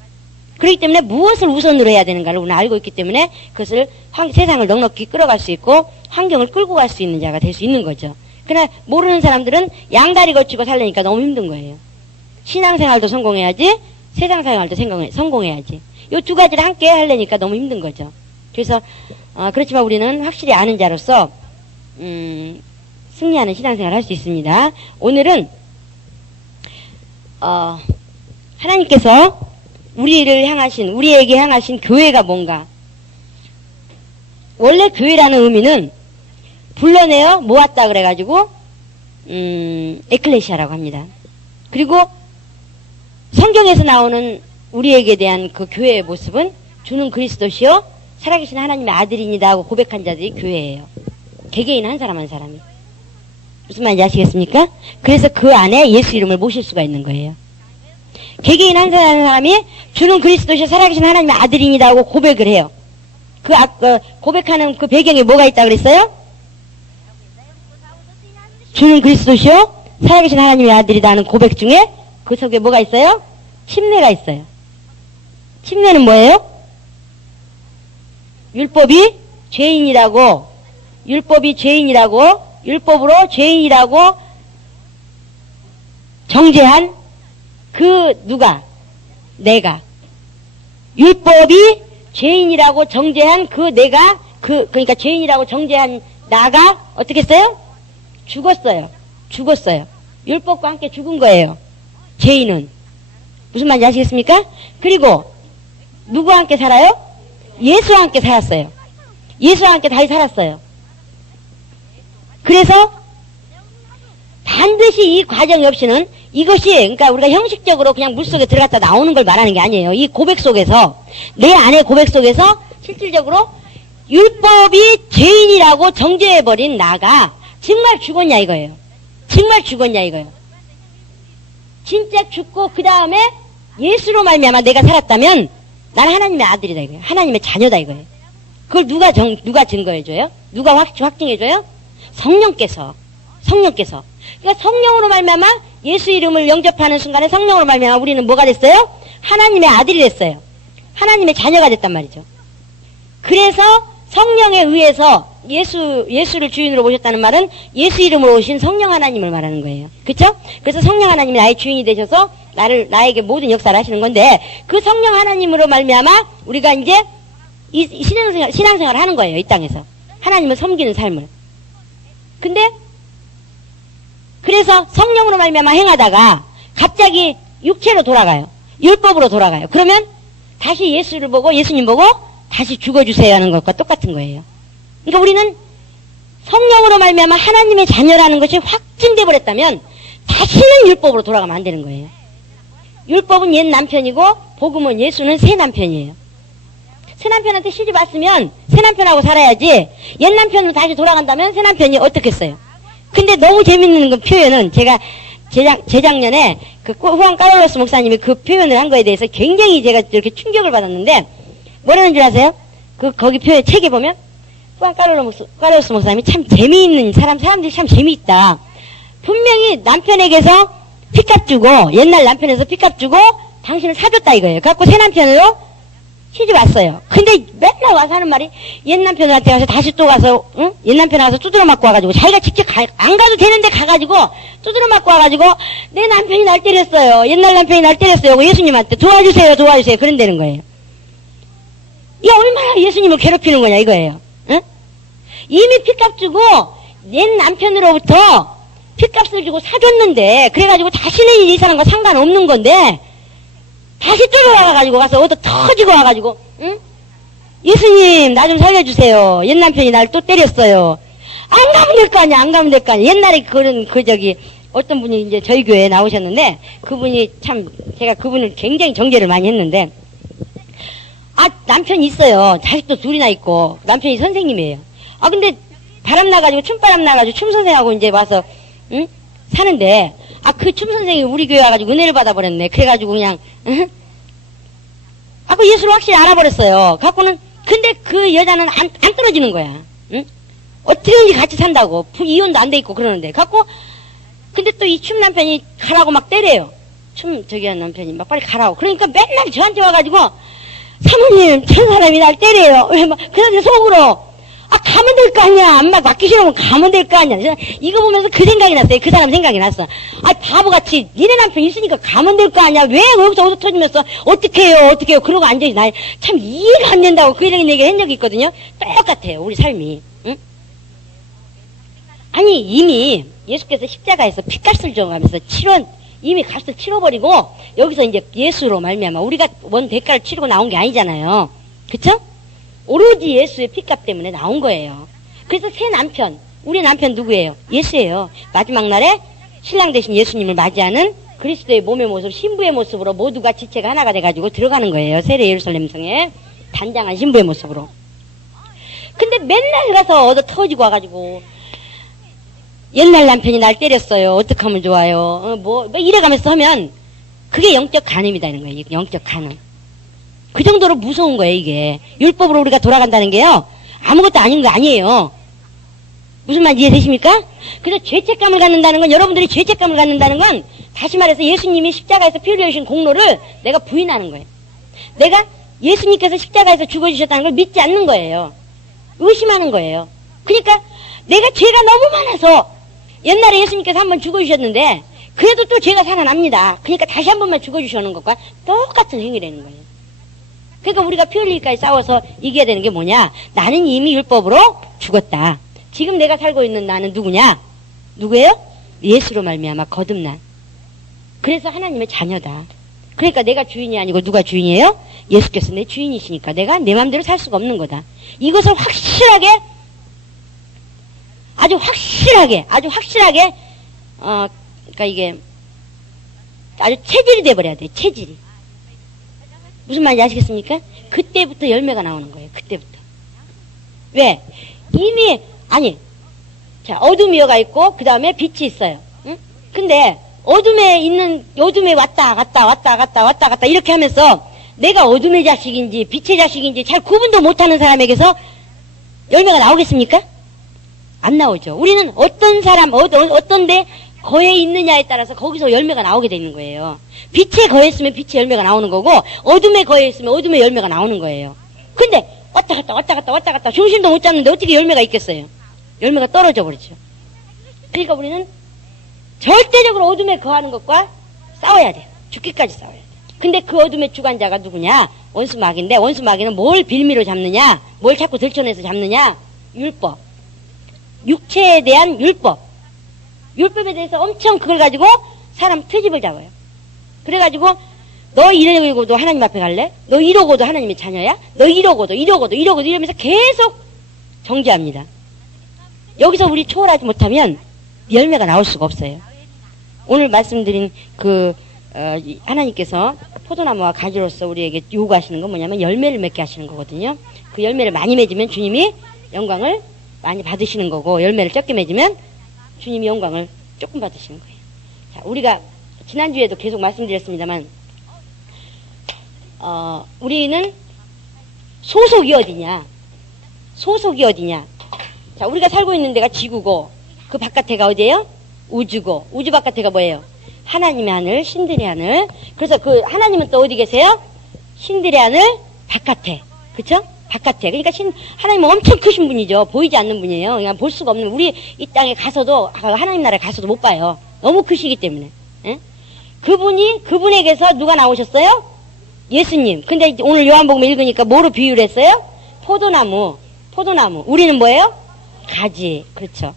그렇기 때문에 무엇을 우선으로 해야 되는가를 우리는 알고 있기 때문에 그것을 세상을 넉넉히 끌어갈 수 있고 환경을 끌고 갈 수 있는 자가 될 수 있는 거죠. 그러나 모르는 사람들은 양다리 걸치고 살려니까 너무 힘든 거예요. 신앙생활도 성공해야지 세상 생활도 성공해야지. 이 두 가지를 함께 하려니까 너무 힘든 거죠. 그래서 그렇지만 우리는 확실히 아는 자로서 승리하는 신앙생활을 할 수 있습니다. 오늘은 하나님께서 우리에게 향하신 교회가 뭔가. 원래 교회라는 의미는 불러내어 모았다 그래가지고 에클레시아라고 합니다. 그리고 성경에서 나오는 우리에게 대한 그 교회의 모습은 주는 그리스도시요 살아계신 하나님의 아들입니다 하고 고백한 자들이 교회예요. 개개인 한 사람 한 사람이. 무슨 말인지 아시겠습니까? 그래서 그 안에 예수 이름을 모실 수가 있는 거예요. 개개인 한 사람 한 사람이 주는 그리스도시요 살아계신 하나님의 아들입니다 하고 고백을 해요. 고백하는 그 배경에 뭐가 있다 그랬어요? 주는 그리스도시요 살아계신 하나님의 아들이다 하는 고백 중에 그 속에 뭐가 있어요? 침례가 있어요. 침례는 뭐예요? 율법이 죄인이라고 율법으로 죄인이라고 정죄한 그 누가? 내가. 율법이 죄인이라고 정죄한 그 내가, 그러니까 죄인이라고 정죄한 나가 어떻게 했어요? 죽었어요. 율법과 함께 죽은 거예요. 죄인은. 무슨 말인지 아시겠습니까? 그리고 누구와 함께 살아요? 예수와 함께 살았어요. 예수와 함께 다시 살았어요. 그래서 반드시 이 과정이 없이는 이것이 그러니까 우리가 형식적으로 그냥 물속에 들어갔다 나오는 걸 말하는 게 아니에요. 이 고백 속에서 내 안의 고백 속에서 실질적으로 율법이 죄인이라고 정죄해버린 나가 정말 죽었냐 이거예요. 정말 죽었냐 이거예요. 진짜 죽고 그 다음에 예수로 말미암아 내가 살았다면 나는 하나님의 아들이다 이거예요. 하나님의 자녀다 이거예요. 그걸 누가 증거해줘요? 누가 확증해줘요? 성령께서. 그러니까 성령으로 말미암아 예수 이름을 영접하는 순간에 성령으로 말미암아 우리는 뭐가 됐어요? 하나님의 아들이 됐어요. 하나님의 자녀가 됐단 말이죠. 그래서 성령에 의해서 예수를 주인으로 모셨다는 말은 예수 이름으로 오신 성령 하나님을 말하는 거예요. 그렇죠? 그래서 성령 하나님이 나의 주인이 되셔서 나에게 모든 역사를 하시는 건데 그 성령 하나님으로 말미암아 우리가 이제 이 신앙생활을 하는 거예요. 이 땅에서. 하나님을 섬기는 삶을. 근데 그래서 성령으로 말미암아 행하다가 갑자기 육체로 돌아가요. 율법으로 돌아가요. 그러면 다시 예수님 보고 다시 죽어주세요 하는 것과 똑같은 거예요. 그러니까 우리는 성령으로 말미암아 하나님의 자녀라는 것이 확증돼 버렸다면 다시는 율법으로 돌아가면 안 되는 거예요. 율법은 옛 남편이고 복음은 예수는 새 남편이에요. 새 남편한테 시집 왔으면 새 남편하고 살아야지 옛 남편으로 다시 돌아간다면 새 남편이 어떻겠어요? 근데 너무 재밌는 그 표현은 제가 재작년에 그 후안 카를로스 목사님이 그 표현을 한 거에 대해서 굉장히 제가 이렇게 충격을 받았는데 뭐라는 줄 아세요? 거기 책에 보면 후안 카를로스 목사님이 참 재미있는 사람들이 참 재미있다. 분명히 남편에게서 피값 주고 옛날 남편에서 피값 주고 당신을 사줬다 이거예요. 그래갖고 새 남편으로 시집 왔어요. 근데 맨날 와서 하는 말이 옛 남편한테 가서 다시 또 가서 응? 옛 남편한테 가서 두드려 맞고 와가지고 자기가 직접 안 가도 되는데 가가지고 두드려 맞고 와가지고 내 남편이 날 때렸어요. 옛날 남편이 날 때렸어요. 예수님한테 도와주세요 도와주세요 그런다는 거예요. 이 얼마나 예수님을 괴롭히는 거냐 이거예요. 응? 이미 피값 주고 옛 남편으로부터 피값을 주고 사줬는데 그래가지고 다시는 이 사람과 상관없는 건데 다시 뚫어와가지고 가서 어디 터지고 와가지고 응? 예수님 나 좀 살려주세요. 옛 남편이 날 또 때렸어요. 안 가면 될 거 아니야. 안 가면 될 거 아니야. 옛날에 그런 어떤 분이 이제 저희 교회에 나오셨는데 그분이 참 제가 그분을 굉장히 정죄를 많이 했는데 남편이 있어요. 자식도 둘이나 있고 남편이 선생님이에요. 근데 바람 나가지고 춤바람 나가지고 춤 선생하고 이제 와서 응? 사는데 그 춤 선생이 우리 교회 와가지고 은혜를 받아버렸네. 그래가지고 그냥 응? 그 예수를 확실히 알아버렸어요. 갖고는 근데 그 여자는 안 떨어지는 거야. 응? 어떻게든지 같이 산다고 이혼도 안 돼 있고 그러는데 갖고 근데 또 이 춤 남편이 가라고 막 때려요. 춤 저기 한 남편이 막 빨리 가라고. 그러니까 맨날 저한테 와가지고 사모님 저 사람이 날 때려요. 그래서 속으로 가면 될 거 아니야. 엄마 맞기 싫으면 가면 될 거 아니야. 이거 보면서 그 생각이 났어요. 그 사람 생각이 났어. 바보같이 니네 남편 있으니까 가면 될 거 아니야. 왜 여기서 어디 터지면서 어떻게 해요 그러고 앉아있지. 나 참 이해가 안 된다고 그 얘기를 한 적이 있거든요. 똑같아요 우리 삶이. 응? 아니 이미 예수께서 십자가에서 피값을 줘가면서 이미 값을 치러버리고 여기서 이제 예수로 말미암아 우리가 원 대가를 치르고 나온 게 아니잖아요. 그쵸? 오로지 예수의 피값 때문에 나온 거예요. 그래서 새 남편, 우리 남편 누구예요? 예수예요. 마지막 날에 신랑 되신 예수님을 맞이하는 그리스도의 몸의 모습, 신부의 모습으로 모두가 지체가 하나가 돼가지고 들어가는 거예요. 세례 예루살렘 성에 단장한 신부의 모습으로. 근데 맨날 가서 얻어 터지고 와가지고 옛날 남편이 날 때렸어요. 어떻게 하면 좋아요? 뭐 이래가면서 하면 그게 영적 간음이다 이런 거예요. 영적 간음. 그 정도로 무서운 거예요, 이게. 율법으로 우리가 돌아간다는 게요, 아무것도 아닌 거 아니에요. 무슨 말 이해되십니까? 그래서 죄책감을 갖는다는 건, 여러분들이 죄책감을 갖는다는 건, 다시 말해서 예수님이 십자가에서 피 흘려주신 공로를 내가 부인하는 거예요. 내가 예수님께서 십자가에서 죽어주셨다는 걸 믿지 않는 거예요. 의심하는 거예요. 그러니까 내가 죄가 너무 많아서, 옛날에 예수님께서 한번 죽어주셨는데, 그래도 또 죄가 살아납니다. 그러니까 다시 한 번만 죽어주시는 것과 똑같은 행위라는 거예요. 그러니까 우리가 피 흘리기까지 싸워서 이겨야 되는 게 뭐냐? 나는 이미 율법으로 죽었다. 지금 내가 살고 있는 나는 누구냐? 누구예요? 예수로 말미암아 거듭난. 그래서 하나님의 자녀다. 그러니까 내가 주인이 아니고 누가 주인이에요? 예수께서 내 주인이시니까 내가 내 마음대로 살 수가 없는 거다. 이것을 확실하게, 아주 확실하게, 그러니까 이게 아주 체질이 돼버려야 돼. 체질이. 무슨 말인지 아시겠습니까? 그때부터 열매가 나오는 거예요. 그때부터. 왜? 이미 자, 어둠이어가 있고 그 다음에 빛이 있어요. 응? 근데 어둠에 왔다 갔다 이렇게 하면서 내가 어둠의 자식인지 빛의 자식인지 잘 구분도 못하는 사람에게서 열매가 나오겠습니까? 안 나오죠. 우리는 어떤 사람 어떤데 거에 있느냐에 따라서 거기서 열매가 나오게 되는 거예요. 빛에 거했으면 빛의 열매가 나오는 거고 어둠에 거했으면 어둠의 열매가 나오는 거예요. 근데 왔다 갔다 중심도 못 잡는데 어떻게 열매가 있겠어요? 열매가 떨어져 버리죠. 그러니까 우리는 절대적으로 어둠에 거하는 것과 싸워야 돼요. 죽기까지 싸워야 돼요. 근데 그 어둠의 주관자가 누구냐? 원수마귀인데 원수마귀는 뭘 빌미로 잡느냐? 뭘 자꾸 들춰내서 잡느냐? 율법. 육체에 대한 율법. 율법에 대해서 엄청 그걸 가지고 사람 트집을 잡아요. 그래가지고 너 이러고도 하나님 앞에 갈래? 너 이러고도 하나님의 자녀야? 너 이러고도 이러면서 계속 정죄합니다. 여기서 우리 초월하지 못하면 열매가 나올 수가 없어요. 오늘 말씀드린 하나님께서 포도나무와 가지로서 우리에게 요구하시는 건 뭐냐면 열매를 맺게 하시는 거거든요. 그 열매를 많이 맺으면 주님이 영광을 많이 받으시는 거고 열매를 적게 맺으면 주님이 영광을 조금 받으시는 거예요. 자, 우리가 지난주에도 계속 말씀드렸습니다만 우리는 소속이 어디냐? 자, 우리가 살고 있는 데가 지구고 그 바깥에가 어디예요? 우주고 우주 바깥에가 뭐예요? 하나님의 하늘, 신들의 하늘. 그래서 그 하나님은 또 어디 계세요? 신들의 하늘 바깥에. 그쵸? 바깥에. 그러니까 하나님은 엄청 크신 분이죠. 보이지 않는 분이에요. 그냥 볼 수가 없는, 우리 이 땅에 가서도, 하나님 나라에 가서도 못 봐요. 너무 크시기 때문에. 예? 그분에게서 누가 나오셨어요? 예수님. 근데 오늘 요한복음 읽으니까 뭐로 비유를 했어요? 포도나무. 우리는 뭐예요? 가지. 그렇죠.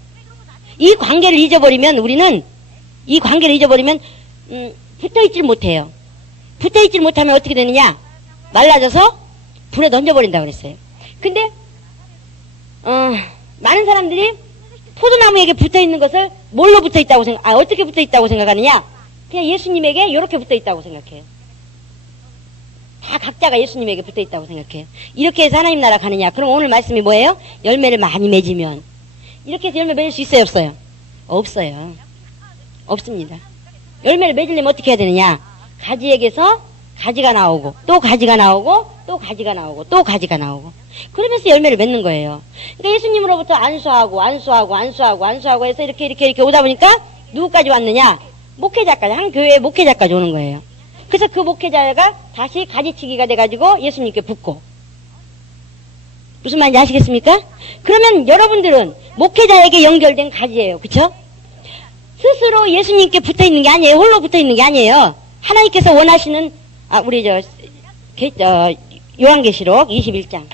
이 관계를 잊어버리면 붙어있질 못해요. 붙어있질 못하면 어떻게 되느냐? 말라져서 불에 던져버린다고 그랬어요. 근데 많은 사람들이 포도나무에게 붙어있는 것을 뭘로 붙어있다고 어떻게 붙어있다고 생각하느냐? 그냥 예수님에게 이렇게 붙어있다고 생각해요. 다 각자가 예수님에게 붙어있다고 생각해요. 이렇게 해서 하나님 나라 가느냐? 그럼 오늘 말씀이 뭐예요? 열매를 많이 맺으면. 이렇게 해서 열매 맺을 수 있어요, 없어요? 없어요. 없습니다. 열매를 맺으려면 어떻게 해야 되느냐? 가지에게서 가지가 나오고, 또 가지가 나오고, 또 가지가 나오고, 또 가지가 나오고. 그러면서 열매를 맺는 거예요. 그러니까 예수님으로부터 안수하고 해서 이렇게 오다 보니까 누구까지 왔느냐? 목회자까지, 한 교회의 목회자까지 오는 거예요. 그래서 그 목회자가 다시 가지치기가 돼가지고 예수님께 붙고. 무슨 말인지 아시겠습니까? 그러면 여러분들은 목회자에게 연결된 가지예요. 그쵸? 스스로 예수님께 붙어 있는 게 아니에요. 홀로 붙어 있는 게 아니에요. 하나님께서 원하시는, 요한계시록 21장.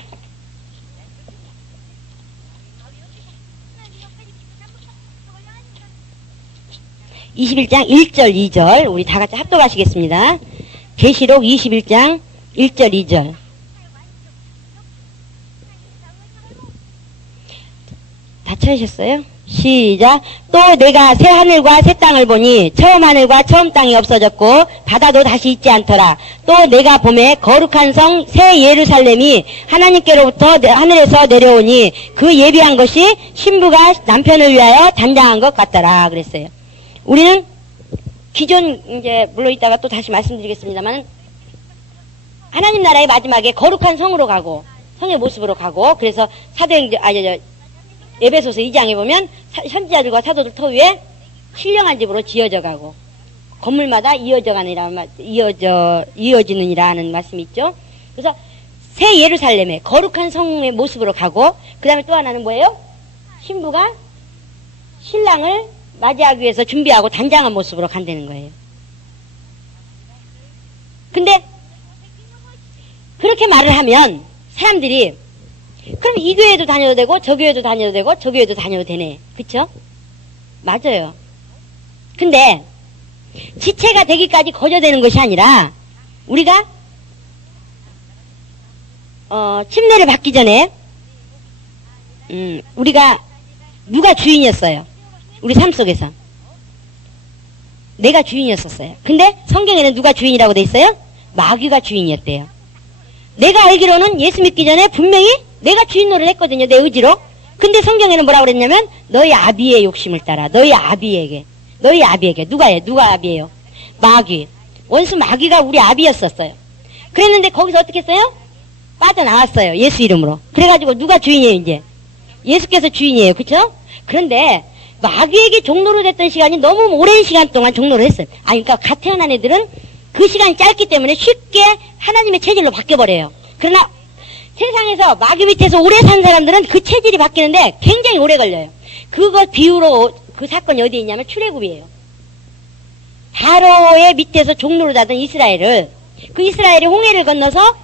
21장 1절 2절 우리 다 같이 합독하시겠습니다. 계시록 21장 1절 2절. 다 찾으셨어요? 시작. 또 내가 새 하늘과 새 땅을 보니 처음 하늘과 처음 땅이 없어졌고 바다도 다시 있지 않더라. 또 내가 보매 거룩한 성 새 예루살렘이 하나님께로부터 하늘에서 내려오니 그 예비한 것이 신부가 남편을 위하여 단장한 것 같더라 그랬어요. 우리는 기존 물론 이따가 또 다시 말씀드리겠습니다만 하나님 나라의 마지막에 거룩한 성으로 가고 성의 모습으로 가고 그래서 에베소서 2장에 보면 선지자들과 사도들 터 위에 신령한 집으로 지어져 가고 건물마다 이어지느니라는 말씀이 있죠. 그래서 새 예루살렘의 거룩한 성의 모습으로 가고 그 다음에 또 하나는 뭐예요? 신부가 신랑을 맞이하기 위해서 준비하고 단장한 모습으로 간다는 거예요. 근데 그렇게 말을 하면 사람들이 그럼 이 교회도 다녀도 되고 저 교회도 다녀도 되고 저 교회도 다녀도 되네. 그쵸? 맞아요. 근데 지체가 되기까지 거저되는 것이 아니라 우리가 침례를 받기 전에 우리가 누가 주인이었어요? 우리 삶 속에서 내가 주인이었었어요. 근데 성경에는 누가 주인이라고 돼 있어요? 마귀가 주인이었대요. 내가 알기로는 예수 믿기 전에 분명히 내가 주인 노릇을 했거든요. 내 의지로. 근데 성경에는 뭐라고 그랬냐면 너희 아비의 욕심을 따라 너희 아비에게 누가 아비예요? 마귀. 원수 마귀가 우리 아비였었어요. 그랬는데 거기서 어떻게 했어요? 빠져나왔어요. 예수 이름으로. 그래가지고 누가 주인이에요 이제? 예수께서 주인이에요. 그쵸? 그런데 마귀에게 종로로 됐던 시간이 너무 오랜 시간 동안 종로를 했어요. 그러니까 갓 태어난 애들은 그 시간이 짧기 때문에 쉽게 하나님의 체질로 바뀌어버려요. 그러나 세상에서 마귀 밑에서 오래 산 사람들은 그 체질이 바뀌는데 굉장히 오래 걸려요. 그거 비유로 그 사건이 어디에 있냐면 출애굽이에요. 바로의 밑에서 종로로 자던 이스라엘이 홍해를 건너서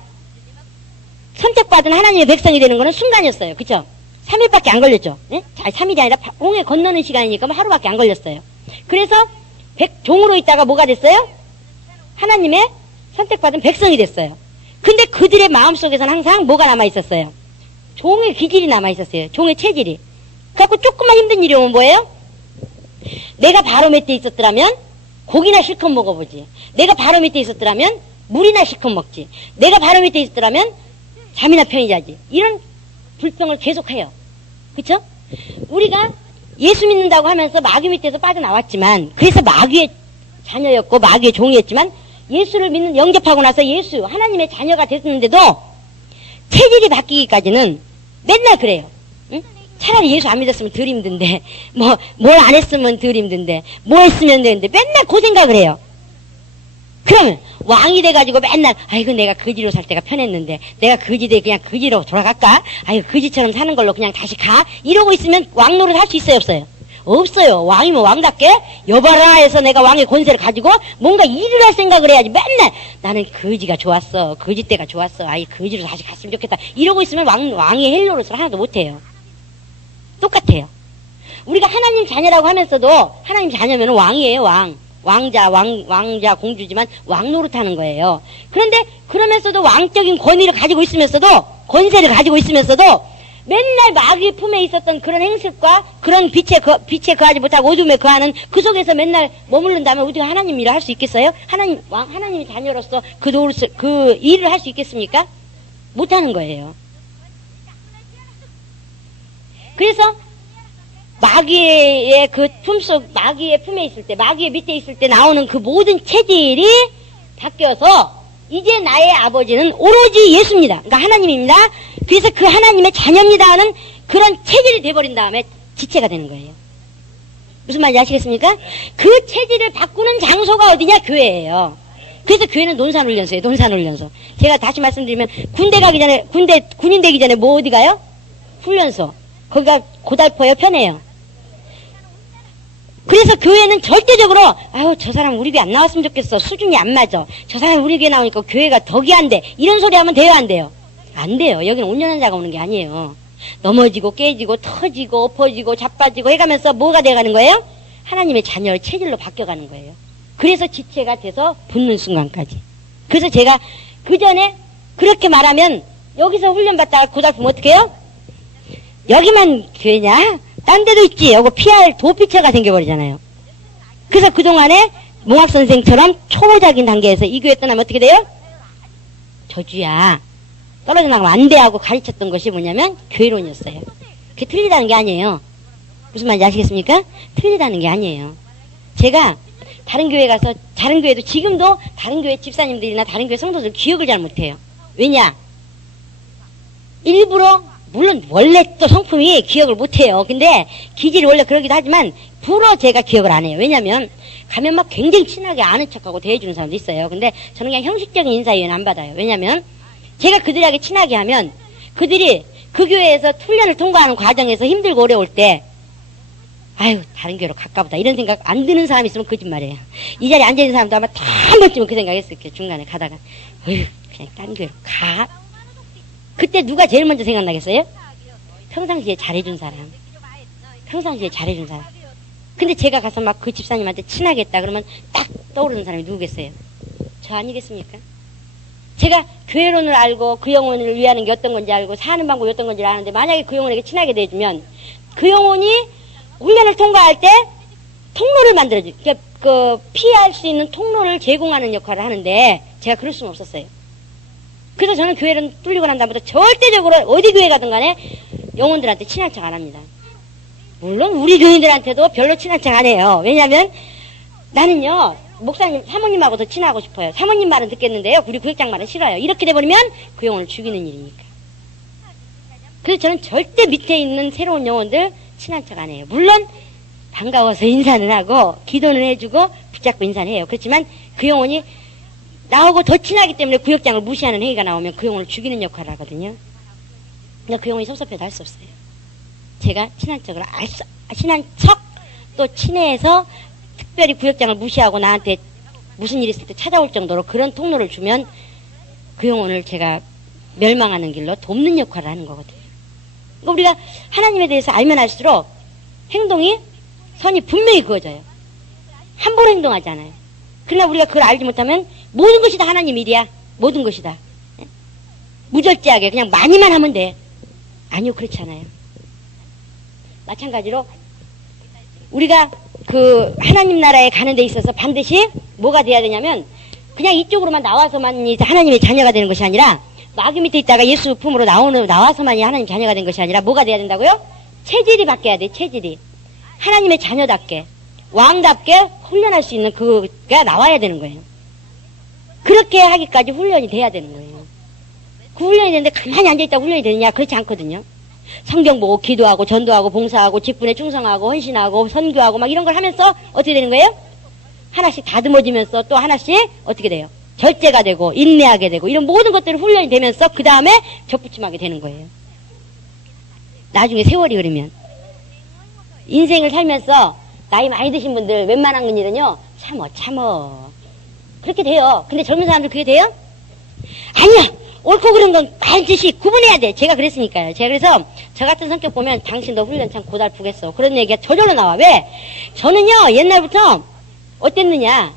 선택받은 하나님의 백성이 되는 거는 순간이었어요. 그쵸? 3일밖에 안 걸렸죠. 네? 3일이 아니라 홍해 건너는 시간이니까 하루밖에 안 걸렸어요. 그래서 종으로 있다가 뭐가 됐어요? 하나님의 선택받은 백성이 됐어요. 근데 그들의 마음속에서는 항상 뭐가 남아있었어요? 종의 기질이 남아있었어요. 종의 체질이. 그래갖고 조금만 힘든 일이 오면 뭐예요? 내가 바로 밑에 있었더라면 고기나 실컷 먹어보지. 내가 바로 밑에 있었더라면 물이나 실컷 먹지. 내가 바로 밑에 있었더라면 잠이나 편히 자지. 이런 불평을 계속해요. 그쵸? 우리가 예수 믿는다고 하면서 마귀 밑에서 빠져나왔지만 그래서 마귀의 자녀였고 마귀의 종이었지만 예수를 영접하고 나서 하나님의 자녀가 됐는데도 체질이 바뀌기까지는 맨날 그래요. 응? 차라리 예수 안 믿었으면 덜 힘든데, 뭘 안 했으면 덜 힘든데, 뭐 했으면 되는데, 맨날 그 생각을 해요. 그러면, 왕이 돼가지고 맨날, 아이고, 내가 거지로 살 때가 편했는데, 내가 거지돼 그냥 거지로 돌아갈까? 아이고, 거지처럼 사는 걸로 그냥 다시 가? 이러고 있으면 왕 노릇 할 수 있어요, 없어요? 없어요. 왕이면 왕답게, 여봐라 해서 내가 왕의 권세를 가지고, 뭔가 일을 할 생각을 해야지. 맨날, 나는 거지가 좋았어. 거지 때가 좋았어. 아이, 거지로 다시 갔으면 좋겠다. 이러고 있으면 왕의 헬로로서 하나도 못해요. 똑같아요. 우리가 하나님 자녀라고 하면서도 하나님 자녀면 왕이에요, 왕. 왕자, 공주지만 왕 노릇하는 거예요. 그런데 그러면서도 왕적인 권위를 가지고 있으면서도 권세를 가지고 있으면서도 맨날 마귀 품에 있었던 그런 행습과 그런 빛에 거하지 못하고 어둠에 거하는 그 속에서 맨날 머무른다면 우리가 하나님 일을 할 수 있겠어요? 하나님의 자녀로서 그 일을 할 수 있겠습니까? 못하는 거예요. 그래서 마귀의 그 마귀의 품에 있을 때, 마귀의 밑에 있을 때 나오는 그 모든 체질이 바뀌어서 이제 나의 아버지는 오로지 예수입니다. 그러니까 하나님입니다. 그래서 그 하나님의 자녀입니다 하는 그런 체질이 돼버린 다음에 지체가 되는 거예요. 무슨 말인지 아시겠습니까? 그 체질을 바꾸는 장소가 어디냐? 교회예요. 그래서 교회는 논산훈련소예요. 논산훈련소. 제가 다시 말씀드리면 군인 되기 전에 뭐 어디 가요? 훈련소. 거기가 고달퍼요, 편해요. 그래서 교회는 절대적으로 아유 저 사람 우리 교회 안 나왔으면 좋겠어. 수준이 안 맞아. 저 사람 우리 교회 나오니까 교회가 덕이 안 돼. 이런 소리 하면 돼요, 안 돼요? 안 돼요. 여기는 온전한 자가 오는 게 아니에요. 넘어지고 깨지고 터지고 엎어지고 자빠지고 해가면서 뭐가 돼가는 거예요? 하나님의 자녀의 체질로 바뀌어가는 거예요. 그래서 지체가 돼서 붙는 순간까지. 그래서 제가 그 전에 그렇게 말하면 여기서 훈련받다가 고달프면 어떻게 해요? 여기만 교회냐? 딴 데도 있지. 요거 PR 도피처가 생겨버리잖아요. 그래서 그동안에 몽학선생처럼 초보적인 단계에서 이 교회 떠나면 어떻게 돼요? 저주야. 떨어져 나가면 안 돼 하고 가르쳤던 것이 뭐냐면 교회론이었어요. 그게 틀리다는 게 아니에요. 무슨 말인지 아시겠습니까? 틀리다는 게 아니에요. 제가 다른 교회 가서 다른 교회도 지금도 다른 교회 집사님들이나 다른 교회 성도들 기억을 잘 못해요. 왜냐? 일부러 물론 원래 또 성품이 기억을 못해요. 근데 기질이 원래 그러기도 하지만 불어 제가 기억을 안 해요. 왜냐면 가면 막 굉장히 친하게 아는 척하고 대해주는 사람도 있어요. 근데 저는 그냥 형식적인 인사이해는 안 받아요. 왜냐면 제가 그들에게 친하게 하면 그들이 그 교회에서 훈련을 통과하는 과정에서 힘들고 어려울 때 아유 다른 교회로 가까보다 이런 생각 안 드는 사람이 있으면 거짓말이에요. 이 자리에 앉아있는 사람도 아마 다 한 번쯤은 그 생각했을 거예요. 중간에 가다가 어휴 그냥 다른 교회로 가. 그때 누가 제일 먼저 생각나겠어요? 평상시에 잘해준 사람. 평상시에 잘해준 사람. 근데 제가 가서 막 그 집사님한테 친하게 했다 그러면 딱 떠오르는 사람이 누구겠어요? 저 아니겠습니까? 제가 교회론을 알고 그 영혼을 위하는 게 어떤 건지 알고 사는 방법이 어떤 건지 아는데 만약에 그 영혼에게 친하게 대해주면 그 영혼이 훈련을 통과할 때 통로를 만들어줘. 그러니까 그 피할 수 있는 통로를 제공하는 역할을 하는데 제가 그럴 수는 없었어요. 그래서 저는 교회를 뚫리고 난 다음부터 절대적으로 어디 교회 가든 간에 영혼들한테 친한 척 안 합니다. 물론 우리 교인들한테도 별로 친한 척 안 해요. 왜냐하면 나는요 목사님 사모님하고 더 친하고 싶어요. 사모님 말은 듣겠는데요 우리 구역장 말은 싫어요. 이렇게 돼버리면 그 영혼을 죽이는 일이니까. 그래서 저는 절대 밑에 있는 새로운 영혼들 친한 척 안 해요. 물론 반가워서 인사는 하고 기도는 해주고 붙잡고 인사는 해요. 그렇지만 그 영혼이 나하고 더 친하기 때문에 구역장을 무시하는 행위가 나오면 그 영혼을 죽이는 역할을 하거든요. 근데 그 영혼이 섭섭해도 할 수 없어요. 제가 친한 척 또 친해서 특별히 구역장을 무시하고 나한테 무슨 일이 있을 때 찾아올 정도로 그런 통로를 주면 그 영혼을 제가 멸망하는 길로 돕는 역할을 하는 거거든요. 그러니까 우리가 하나님에 대해서 알면 알수록 행동이 선이 분명히 그어져요. 함부로 행동하지 않아요. 그러나 우리가 그걸 알지 못하면 모든 것이 다 하나님 일이야. 모든 것이 다. 무절제하게 그냥 많이만 하면 돼. 아니요, 그렇지 않아요. 마찬가지로 우리가 그 하나님 나라에 가는 데 있어서 반드시 뭐가 돼야 되냐면 그냥 이쪽으로만 나와서만이 하나님의 자녀가 되는 것이 아니라 마귀 밑에 있다가 예수 품으로 나와서만이 하나님 자녀가 된 것이 아니라 뭐가 돼야 된다고요? 체질이 바뀌어야 돼. 체질이. 하나님의 자녀답게 왕답게 훈련할 수 있는 그가 나와야 되는 거예요. 그렇게 하기까지 훈련이 돼야 되는 거예요. 그 훈련이 되는데 가만히 앉아있다가 훈련이 되느냐? 그렇지 않거든요. 성경 보고 기도하고 전도하고 봉사하고 직분에 충성하고 헌신하고 선교하고 막 이런 걸 하면서 어떻게 되는 거예요? 하나씩 다듬어지면서 또 하나씩 어떻게 돼요? 절제가 되고 인내하게 되고 이런 모든 것들이 훈련이 되면서 그 다음에 적부침하게 되는 거예요. 나중에 세월이 흐르면 인생을 살면서 나이 많이 드신 분들 웬만한 일은요 참어 그렇게 돼요. 근데 젊은 사람들 그게 돼요? 아니야 옳고 그른 건 반드시 구분해야 돼. 제가 그랬으니까요. 제가 그래서 저 같은 성격 보면 당신도 훈련 참 고달프겠어 그런 얘기가 저절로 나와. 왜? 저는요 옛날부터 어땠느냐,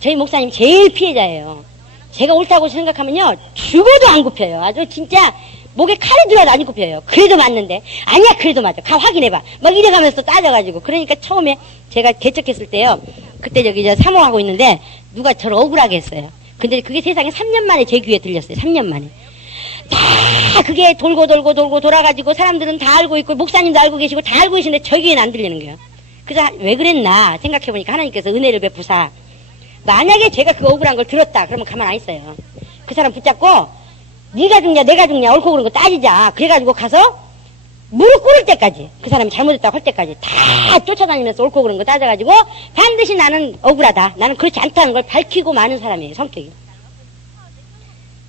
저희 목사님 제일 피해자예요. 제가 옳다고 생각하면요 죽어도 안 굽혀요. 아주 진짜 목에 칼이 들어도 안 굽혀요. 그래도 맞는데 아니야 그래도 맞아 가 확인해봐 막 이래가면서 따져가지고. 그러니까 처음에 제가 개척했을 때요 그때 저기 저 사모하고 있는데 누가 저를 억울하게 했어요. 근데 그게 세상에 3년 만에 제 귀에 들렸어요. 3년 만에 다 그게 돌고 돌아가지고 사람들은 다 알고 있고 목사님도 알고 계시고 다 알고 계시는데 저 귀에는 안 들리는 거예요. 그래서 왜 그랬나 생각해보니까 하나님께서 은혜를 베푸사 만약에 제가 그 억울한 걸 들었다 그러면 가만 안 있어요. 그 사람 붙잡고 네가 죽냐 내가 죽냐 옳고 그른 거 따지자 그래가지고 가서 무릎 꿇을 때까지 그 사람이 잘못했다고 할 때까지 다 쫓아다니면서 옳고 그른 거 따져가지고 반드시 나는 억울하다 나는 그렇지 않다는 걸 밝히고 마는 사람이에요. 성격이.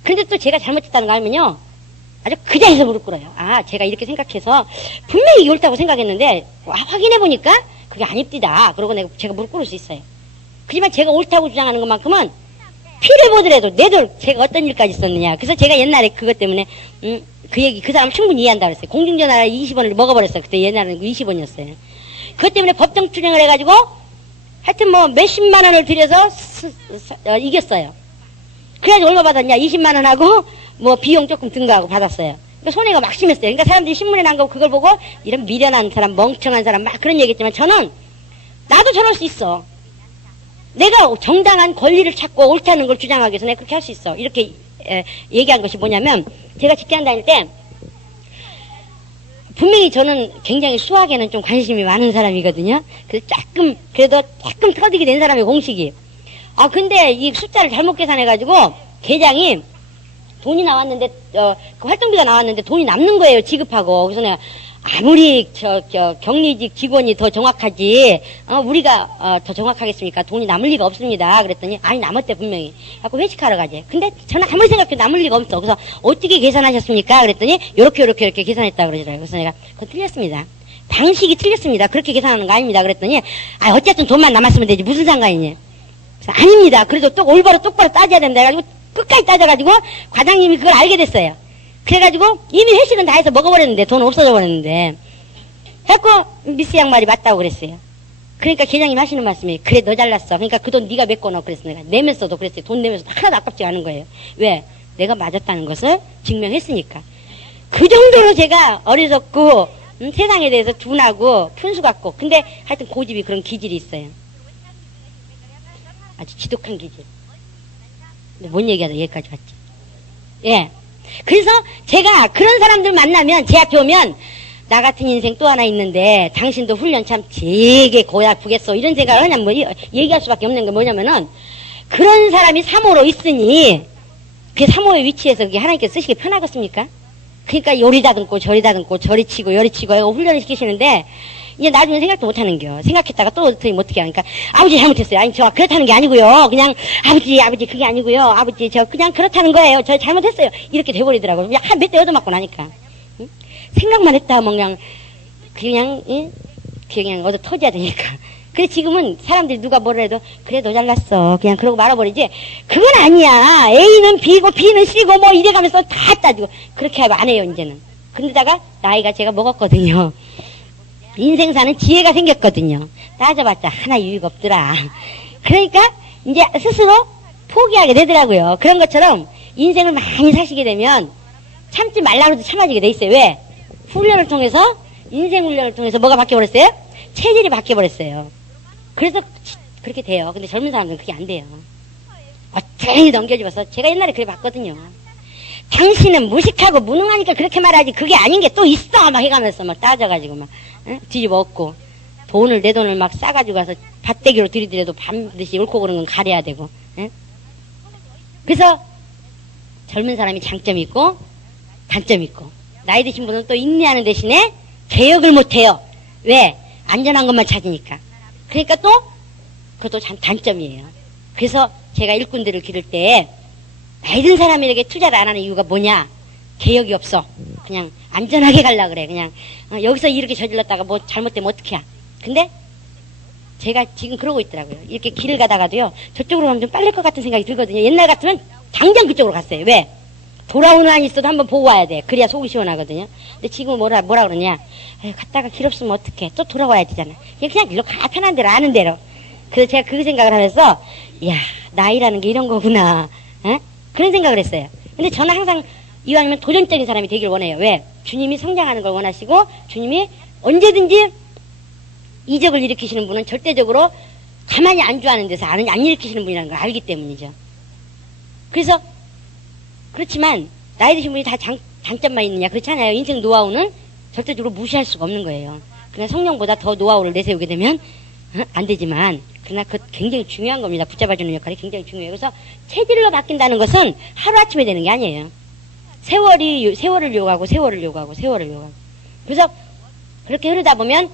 근데 또 제가 잘못했다는 거 알면요 아주 그 자리에서 무릎 꿇어요. 아 제가 이렇게 생각해서 분명히 이게 옳다고 생각했는데 확인해보니까 그게 아닙디다 그러고 제가 무릎 꿇을 수 있어요. 하지만 제가 옳다고 주장하는 것만큼은 피를 보더라도 내들 제가 어떤 일까지 썼느냐. 그래서 제가 옛날에 그것 때문에 그 얘기 그 사람 충분히 이해한다 그랬어요. 공중전화 20원을 먹어버렸어요. 그때 옛날에는 20원이었어요. 그것 때문에 법정 투쟁을 해가지고 하여튼 뭐 몇십만 원을 들여서 이겼어요. 그래가지고 얼마 받았냐 20만 원하고 뭐 비용 조금 든거하고 받았어요. 그러니까 손해가 막 심했어요. 그러니까 사람들이 신문에 난 거 그걸 보고 이런 미련한 사람 멍청한 사람 막 그런 얘기했지만 저는 나도 저럴 수 있어. 내가 정당한 권리를 찾고 옳다는 걸 주장하기 위해서 내가 그렇게 할 수 있어. 이렇게 얘기한 것이 뭐냐면 제가 직장 다닐 때 분명히 저는 굉장히 수학에는 좀 관심이 많은 사람이거든요. 그래서 그래도 조금 터득이 된 사람의 공식이. 아 근데 이 숫자를 잘못 계산해가지고 계장이 돈이 나왔는데 그 활동비가 나왔는데 돈이 남는 거예요. 지급하고. 그래서 내가 아무리 격리직 직원이 더 정확하지 우리가 더 정확하겠습니까? 돈이 남을 리가 없습니다. 그랬더니 아니 남았대 분명히. 갖고 회식하러 가재. 근데 저는 아무리 생각해도 남을 리가 없어. 그래서 어떻게 계산하셨습니까? 그랬더니 요렇게 계산했다 그러더라고요. 그래서 내가 그건 틀렸습니다. 방식이 틀렸습니다. 그렇게 계산하는 거 아닙니다. 그랬더니 아 어쨌든 돈만 남았으면 되지 무슨 상관이냐. 그래서 아닙니다. 그래도 또 올바로 똑바로 따져야 된다 해가지고 끝까지 따져가지고 과장님이 그걸 알게 됐어요. 그래가지고 이미 회식은 다 해서 먹어버렸는데 돈 없어져 버렸는데 해갖고 미스 양말이 맞다고 그랬어요. 그러니까 계장님 하시는 말씀이 그래 너 잘났어. 그러니까 그 돈 네가 메꿔 넣어 그랬어. 내가 내면서도 그랬어요. 돈 내면서도 하나도 아깝지 않은 거예요. 왜? 내가 맞았다는 것을 증명했으니까. 그 정도로 제가 어리석고 세상에 대해서 둔하고 푼수 같고 근데 하여튼 고집이 그런 기질이 있어요. 아주 지독한 기질. 근데 뭔 얘기하다 여기까지 왔지. 예. 그래서 제가 그런 사람들 만나면 제 앞에 오면 나 같은 인생 또 하나 있는데 당신도 훈련 참 되게 고달프겠어 이런 생각을 그냥 뭐 얘기할 수밖에 없는 게 뭐냐면은 그런 사람이 사모로 있으니 그 사모의 위치에서 그게 하나님께서 쓰시기 편하겠습니까? 그러니까 요리 다듬고 저리 다듬고 저리 치고 요리 치고 이거 훈련을 시키시는데 이제 나중에 생각도 못하는 생각했다가 또 어떻게 하니까 아버지 잘못했어요. 아니 저 그렇다는 게 아니고요. 그냥 아버지 그게 아니고요. 아버지 저 그냥 그렇다는 거예요. 저 잘못했어요. 이렇게 돼버리더라고요. 한 몇 대 얻어맞고 나니까 응? 생각만 했다 뭐 그냥 얻어 터져야 되니까. 그래 지금은 사람들이 누가 뭐라 해도 그래 너 잘났어 그냥 그러고 말아버리지. 그건 아니야. A는 B고 B는 C고 뭐 이래가면서 다 따지고 그렇게 하면 안 해요 이제는. 근데다가 나이가 제가 먹었거든요. 인생 사는 지혜가 생겼거든요. 따져봤자 하나 유익 없더라. 그러니까 이제 스스로 포기하게 되더라고요. 그런 것처럼 인생을 많이 사시게 되면 참지 말라고도 참아지게 돼 있어요. 왜? 훈련을 통해서 인생 훈련을 통해서 뭐가 바뀌어버렸어요? 체질이 바뀌어버렸어요. 그래서 그렇게 돼요. 근데 젊은 사람들은 그게 안 돼요. 어떻게 넘겨집어서 제가 옛날에 그래 봤거든요. 당신은 무식하고 무능하니까 그렇게 말하지 그게 아닌 게 또 있어 막 해가면서 막 따져가지고 막 뒤집어 엎고 내 돈을 막 싸가지고 가서 밭대기로 들이더라도 반드시 옳고 그른 건 가려야 되고. 그래서 젊은 사람이 장점이 있고 단점이 있고 나이 드신 분은 또 인내하는 대신에 개혁을 못해요. 왜? 안전한 것만 찾으니까. 그러니까 또 그것도 참 단점이에요. 그래서 제가 일꾼들을 기를 때 나이 든 사람에게 투자를 안 하는 이유가 뭐냐? 개혁이 없어. 그냥 안전하게 가려고 그래. 그냥 여기서 이렇게 저질렀다가 뭐 잘못되면 어떡해. 근데 제가 지금 그러고 있더라고요. 이렇게 길을 가다가도요, 저쪽으로 가면 좀 빨릴 것 같은 생각이 들거든요. 옛날 같으면 당장 그쪽으로 갔어요. 왜? 돌아오는 한이 있어도 한번 보고 와야 돼. 그래야 속이 시원하거든요. 근데 지금은 뭐라 그러냐? 아유, 갔다가 길 없으면 어떡해. 또 돌아와야 되잖아. 그냥 일로 가. 편한 대로, 아는 대로. 그래서 제가 그 생각을 하면서, 이야, 나이라는 게 이런 거구나. 에? 그런 생각을 했어요. 근데 저는 항상 이왕이면 도전적인 사람이 되길 원해요. 왜? 주님이 성장하는 걸 원하시고, 주님이 언제든지 이적을 일으키시는 분은 절대적으로 가만히 안주하는 데서 안 일으키시는 분이라는 걸 알기 때문이죠. 그래서 그렇지만 나이 드신 분이 다 장점만 있느냐? 그렇지 않아요. 인생 노하우는 절대적으로 무시할 수가 없는 거예요. 그러나 성령보다 더 노하우를 내세우게 되면 안 되지만, 그러나 그 굉장히 중요한 겁니다. 붙잡아주는 역할이 굉장히 중요해요. 그래서 체질로 바뀐다는 것은 하루아침에 되는 게 아니에요. 세월을 요구하고 세월을 요구하고 세월을 요구하고. 그래서 그렇게 흐르다 보면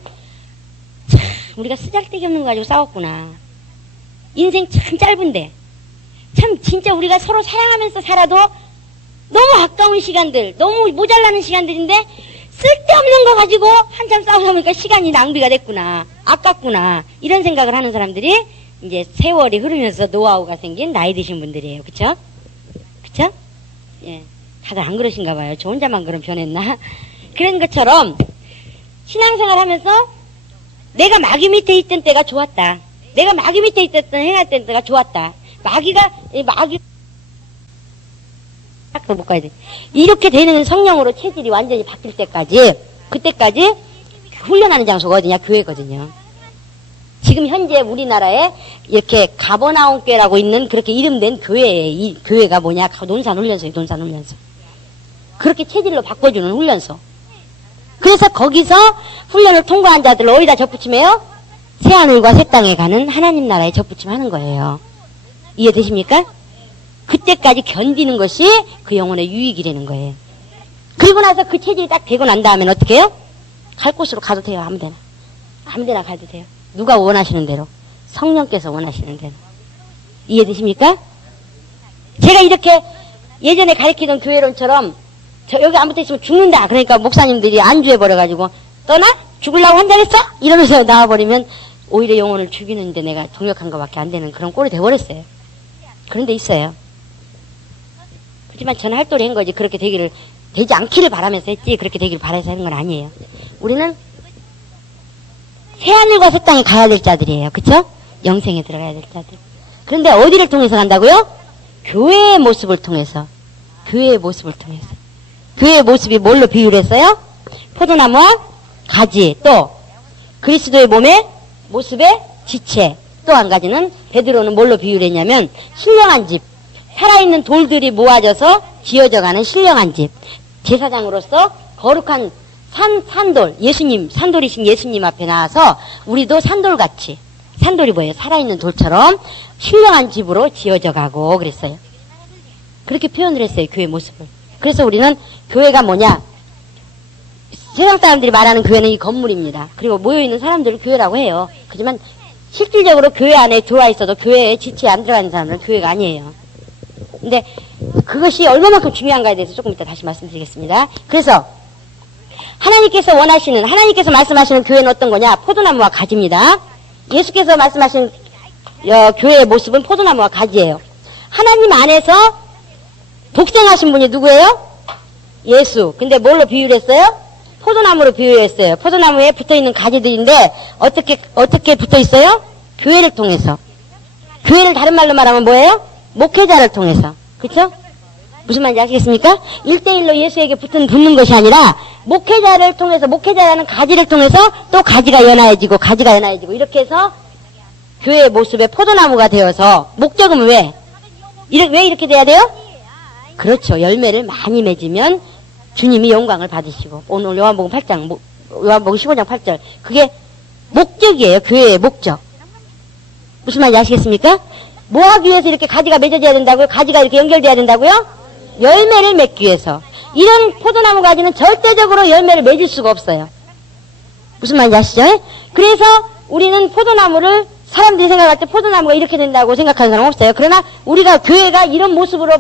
참 우리가 쓰잘데기 없는 거 가지고 싸웠구나. 인생 참 짧은데 참 진짜 우리가 서로 사랑하면서 살아도 너무 아까운 시간들, 너무 모자라는 시간들인데 쓸데없는 거 가지고 한참 싸우다 보니까 시간이 낭비가 됐구나, 아깝구나, 이런 생각을 하는 사람들이 이제 세월이 흐르면서 노하우가 생긴 나이 드신 분들이에요. 그쵸? 그쵸? 예. 다들 안 그러신가 봐요. 저 혼자만 그럼 변했나? 그런 것처럼 신앙생활 하면서 내가 마귀 밑에 있던 때가 좋았다. 내가 마귀 밑에 있던 행할 때가 좋았다. 마귀 못 가야 돼. 이렇게 되는 성령으로 체질이 완전히 바뀔 때까지, 그때까지 훈련하는 장소가 어디냐? 교회거든요. 지금 현재 우리나라에 이렇게 가버나움교회라고 있는 그렇게 이름된 교회예요. 이 교회가 뭐냐? 논산훈련소예요. 논산훈련소. 그렇게 체질로 바꿔주는 훈련소. 그래서 거기서 훈련을 통과한 자들을 어디다 접붙이며요? 새하늘과 새 땅에 가는 하나님 나라에 접붙임하는 거예요. 이해되십니까? 그때까지 견디는 것이 그 영혼의 유익이라는 거예요. 그리고 나서 그 체질이 딱 되고 난 다음엔 어떻게 해요? 갈 곳으로 가도 돼요. 아무데나. 아무데나 가도 돼요. 누가 원하시는 대로. 성령께서 원하시는 대로. 이해되십니까? 제가 이렇게 예전에 가르치던 교회론처럼 저 여기 아무도 있으면 죽는다. 그러니까 목사님들이 안주해버려가지고 떠나? 죽으려고 한다랬어? 이러면서 나와버리면 오히려 영혼을 죽이는데 내가 동력한 것밖에 안 되는 그런 꼴이 돼버렸어요. 그런 데 있어요. 그렇지만 저는 할도리 한 거지. 그렇게 되지 않기를 바라면서 했지, 그렇게 되기를 바라서 하는 건 아니에요. 우리는 새하늘과 새 땅에 가야 될 자들이에요. 그쵸? 영생에 들어가야 될 자들. 그런데 어디를 통해서 간다고요? 교회의 모습을 통해서. 교회의 모습을 통해서. 교회의 모습이 뭘로 비유를 했어요? 포도나무와 가지, 또 그리스도의 몸의 모습의 지체, 또 한 가지는 베드로는 뭘로 비유를 했냐면 신령한 집, 살아있는 돌들이 모아져서 지어져가는 신령한 집, 제사장으로서 거룩한 산돌, 예수님, 산돌이신 예수님 앞에 나와서 우리도 산돌같이, 산돌이 뭐예요? 살아있는 돌처럼 신령한 집으로 지어져 가고 그랬어요. 그렇게 표현을 했어요. 교회 모습을. 그래서 우리는 교회가 뭐냐? 세상 사람들이 말하는 교회는 이 건물입니다. 그리고 모여있는 사람들을 교회라고 해요. 하지만 실질적으로 교회 안에 들어와 있어도 교회에 지체에 안 들어가는 사람은 교회가 아니에요. 근데 그것이 얼마만큼 중요한가에 대해서 조금 이따 다시 말씀드리겠습니다. 그래서 하나님께서 말씀하시는 교회는 어떤 거냐? 포도나무와 가지입니다. 예수께서 말씀하신 교회의 모습은 포도나무와 가지예요. 하나님 안에서 독생하신 분이 누구예요? 예수. 근데 뭘로 비유를 했어요? 포도나무로 비유했어요. 포도나무에 붙어있는 가지들인데 어떻게 붙어있어요? 교회를 통해서. 교회를 다른 말로 말하면 뭐예요? 목회자를 통해서. 그쵸? 무슨 말인지 아시겠습니까? 1대1로 예수에게 붙는 것이 아니라 목회자를 통해서, 목회자라는 가지를 통해서 또 가지가 연화해지고 이렇게 해서 교회의 모습의 포도나무가 되어서, 목적은 왜 이렇게 돼야 돼요? 그렇죠. 열매를 많이 맺으면 주님이 영광을 받으시고, 오늘 요한복음 8장, 요한복음 15장 8절, 그게 목적이에요. 교회의 목적. 무슨 말인지 아시겠습니까? 뭐 하기 위해서 이렇게 가지가 맺어져야 된다고요? 가지가 이렇게 연결돼야 된다고요? 열매를 맺기 위해서. 이런 포도나무 가지는 절대적으로 열매를 맺을 수가 없어요. 무슨 말인지 아시죠? 그래서 우리는 포도나무를 사람들이 생각할 때 포도나무가 이렇게 된다고 생각하는 사람 없어요. 그러나 우리가 교회가 이런 모습으로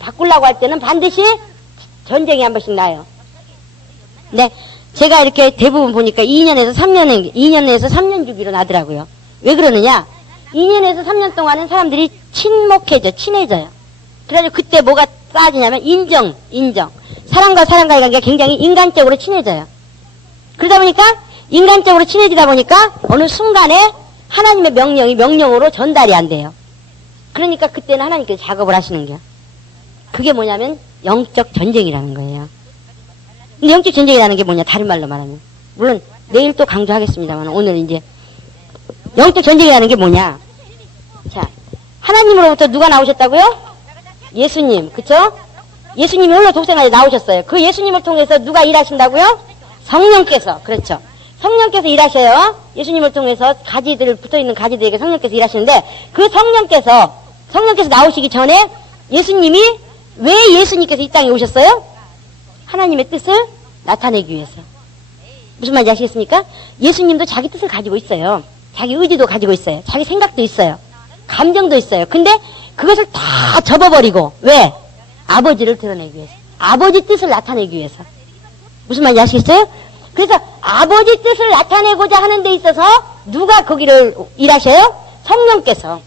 바꾸려고 할 때는 반드시 전쟁이 한 번씩 나요. 네, 제가 이렇게 대부분 보니까 2년에서 3년 주기로 나더라고요. 왜 그러느냐? 2년에서 3년 동안은 사람들이 친해져요. 그래가지고 그때 뭐가 쌓아지냐면 인정. 사람과 사람과의 관계가 굉장히 인간적으로 친해져요. 그러다 보니까 인간적으로 친해지다 보니까 어느 순간에 하나님의 명령이 명령으로 전달이 안 돼요. 그러니까 그때는 하나님께서 작업을 하시는 거예요. 그게 뭐냐면 영적 전쟁이라는 거예요. 근데 영적 전쟁이라는 게 뭐냐? 다른 말로 말하면. 물론 내일 또 강조하겠습니다만 오늘 이제 영적 전쟁이라는 게 뭐냐? 자, 하나님으로부터 누가 나오셨다고요? 예수님, 그쵸? 예수님이 홀로 독생하에 나오셨어요. 그 예수님을 통해서 누가 일하신다고요? 성령께서, 그렇죠. 성령께서 일하셔요. 예수님을 통해서 붙어있는 가지들에게 성령께서 일하시는데, 그 성령께서 나오시기 전에 예수님이 왜 예수님께서 이 땅에 오셨어요? 하나님의 뜻을 나타내기 위해서. 무슨 말인지 아시겠습니까? 예수님도 자기 뜻을 가지고 있어요. 자기 의지도 가지고 있어요. 자기 생각도 있어요. 감정도 있어요. 근데 그것을 다 접어버리고, 왜? 아버지를 드러내기 위해서. 아버지 뜻을 나타내기 위해서. 무슨 말인지 아시겠어요? 그래서 아버지 뜻을 나타내고자 하는 데 있어서 누가 거기를 일하셔요? 성령께서.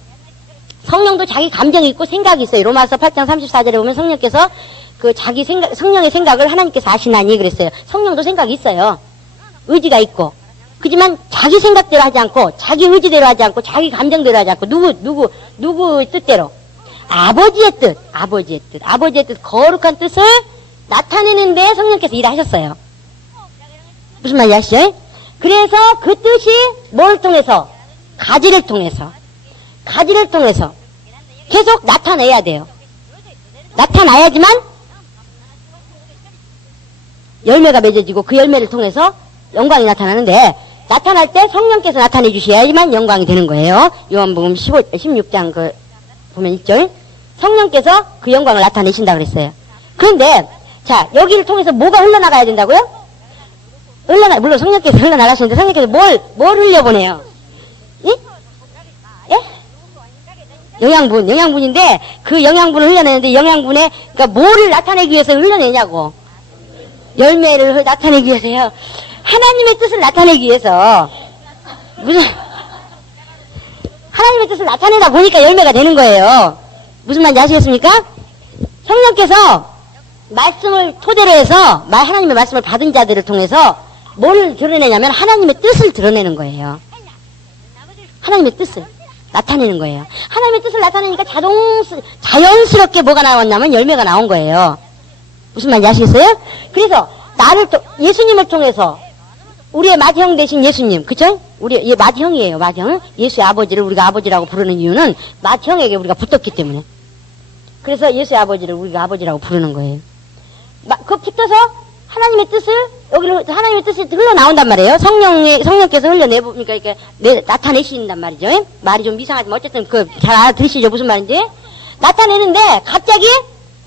성령도 자기 감정이 있고 생각이 있어요. 로마서 8장 34절에 보면 성령께서 성령의 생각을 하나님께서 아시나니 그랬어요. 성령도 생각이 있어요. 의지가 있고. 그지만 자기 생각대로 하지 않고, 자기 의지대로 하지 않고, 자기 감정대로 하지 않고, 누구 뜻대로. 아버지의 뜻, 거룩한 뜻을 나타내는데 성령께서 일하셨어요. 무슨 말인지 아시죠? 그래서 그 뜻이 뭘 통해서? 가지를 통해서 계속 나타내야 돼요. 나타나야지만 열매가 맺어지고 그 열매를 통해서 영광이 나타나는데, 나타날 때 성령께서 나타내 주셔야지만 영광이 되는 거예요. 요한복음 16장 보면 1절. 성령께서 그 영광을 나타내신다 그랬어요. 그런데, 자, 여기를 통해서 뭐가 흘러나가야 된다고요? 물론 성령께서 흘러나가시는데 성령께서 뭘 흘려보내요? 예? 예? 영양분인데 그 영양분을 흘려내는데 그러니까 뭐를 나타내기 위해서 흘려내냐고. 열매를 나타내기 위해서요. 하나님의 뜻을 나타내기 위해서. 하나님의 뜻을 나타내다 보니까 열매가 되는 거예요. 무슨 말인지 아시겠습니까? 성령께서 말씀을 토대로 해서 하나님의 말씀을 받은 자들을 통해서 뭘 드러내냐면 하나님의 뜻을 드러내는 거예요. 하나님의 뜻을 나타내는 거예요. 하나님의 뜻을 나타내니까 자연스럽게 뭐가 나왔냐면 열매가 나온 거예요. 무슨 말인지 아시겠어요? 그래서 예수님을 통해서 우리의 맏형 되신 예수님, 그쵸? 우리 맏형이에요, 맏형. 예수의 아버지를 우리가 아버지라고 부르는 이유는 맏형에게 우리가 붙었기 때문에. 그래서 예수의 아버지를 우리가 아버지라고 부르는 거예요. 붙어서 하나님의 뜻이 흘러나온단 말이에요. 성령께서 흘려내보니까 이렇게 나타내신단 말이죠. 말이 좀 이상하지만 어쨌든 잘 알아들으시죠? 무슨 말인지? 나타내는데 갑자기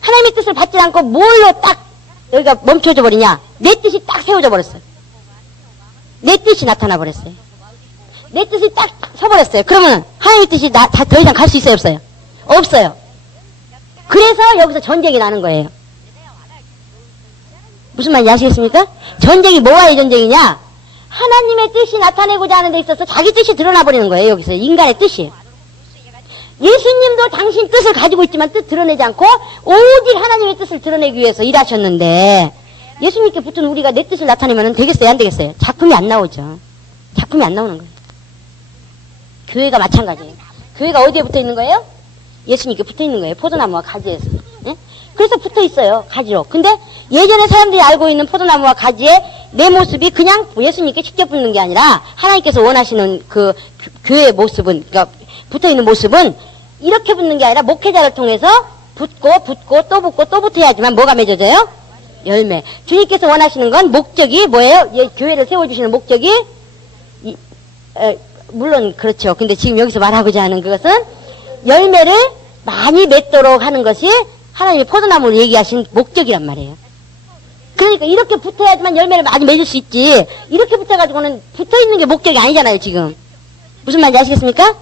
하나님의 뜻을 받지 않고 뭘로 딱 여기가 멈춰져 버리냐? 내 뜻이 딱 세워져 버렸어요. 내 뜻이 나타나 버렸어요. 내 뜻이 딱 서버렸어요. 그러면 하나님의 뜻이 더 이상 갈 수 있어요? 없어요? 없어요. 그래서 여기서 전쟁이 나는 거예요. 무슨 말인지 아시겠습니까? 전쟁이 뭐와의 전쟁이냐? 하나님의 뜻이 나타내고자 하는 데 있어서 자기 뜻이 드러나 버리는 거예요. 여기서 인간의 뜻이. 예수님도 당신 뜻을 가지고 있지만 뜻 드러내지 않고 오직 하나님의 뜻을 드러내기 위해서 일하셨는데, 예수님께 붙은 우리가 내 뜻을 나타내면 되겠어요? 안 되겠어요? 작품이 안 나오죠. 작품이 안 나오는 거예요. 교회가 마찬가지예요. 교회가 어디에 붙어 있는 거예요? 예수님께 붙어 있는 거예요. 포도나무와 가지에서. 예? 그래서 붙어 있어요. 가지로. 근데 예전에 사람들이 알고 있는 포도나무와 가지의 내 모습이 그냥 예수님께 직접 붙는 게 아니라 하나님께서 원하시는 그 교회의 모습은, 그러니까 붙어 있는 모습은 이렇게 붙는 게 아니라 목회자를 통해서 붙고 또 붙어야지만 뭐가 맺어져요? 열매. 주님께서 원하시는 건 목적이 뭐예요? 교회를 세워주시는 목적이 물론 그렇죠. 근데 지금 여기서 말하고자 하는 그것은 열매를 많이 맺도록 하는 것이 하나님이 포도나무를 얘기하신 목적이란 말이에요. 그러니까 이렇게 붙어야지만 열매를 많이 맺을 수 있지. 이렇게 붙어가지고는 붙어있는 게 목적이 아니잖아요, 지금. 무슨 말인지 아시겠습니까?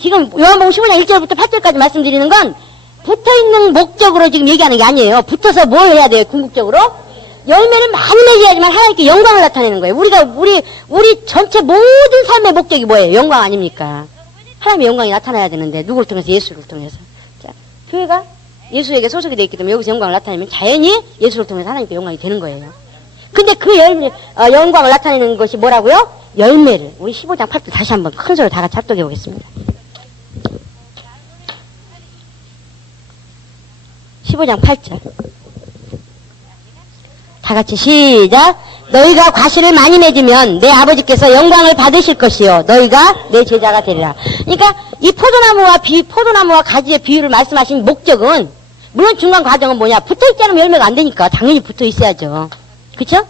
지금 요한복음 15장 1절부터 8절까지 말씀드리는 건 붙어있는 목적으로 지금 얘기하는 게 아니에요. 붙어서 뭘 해야 돼요, 궁극적으로? 열매를 많이 맺어야지만 하나님께 영광을 나타내는 거예요. 우리 전체 모든 삶의 목적이 뭐예요? 영광 아닙니까? 하나님의 영광이 나타나야 되는데, 누구를 통해서? 예수를 통해서. 자, 교회가 예수에게 소속이 되어 있기 때문에 여기서 영광을 나타내면 자연히 예수를 통해서 하나님께 영광이 되는 거예요. 근데 그 영광을 나타내는 것이 뭐라고요? 열매를. 우리 15장 8절 다시 한번 큰 소리로 다 같이 합독해 보겠습니다. 15장 8절. 다 같이 시작. 너희가 과실을 많이 맺으면 내 아버지께서 영광을 받으실 것이요 너희가 내 제자가 되리라. 그러니까 이 포도나무와 가지의 비유를 말씀하신 목적은, 물론 중간 과정은 뭐냐, 붙어있지 않으면 열매가 안 되니까 당연히 붙어 있어야죠. 그쵸?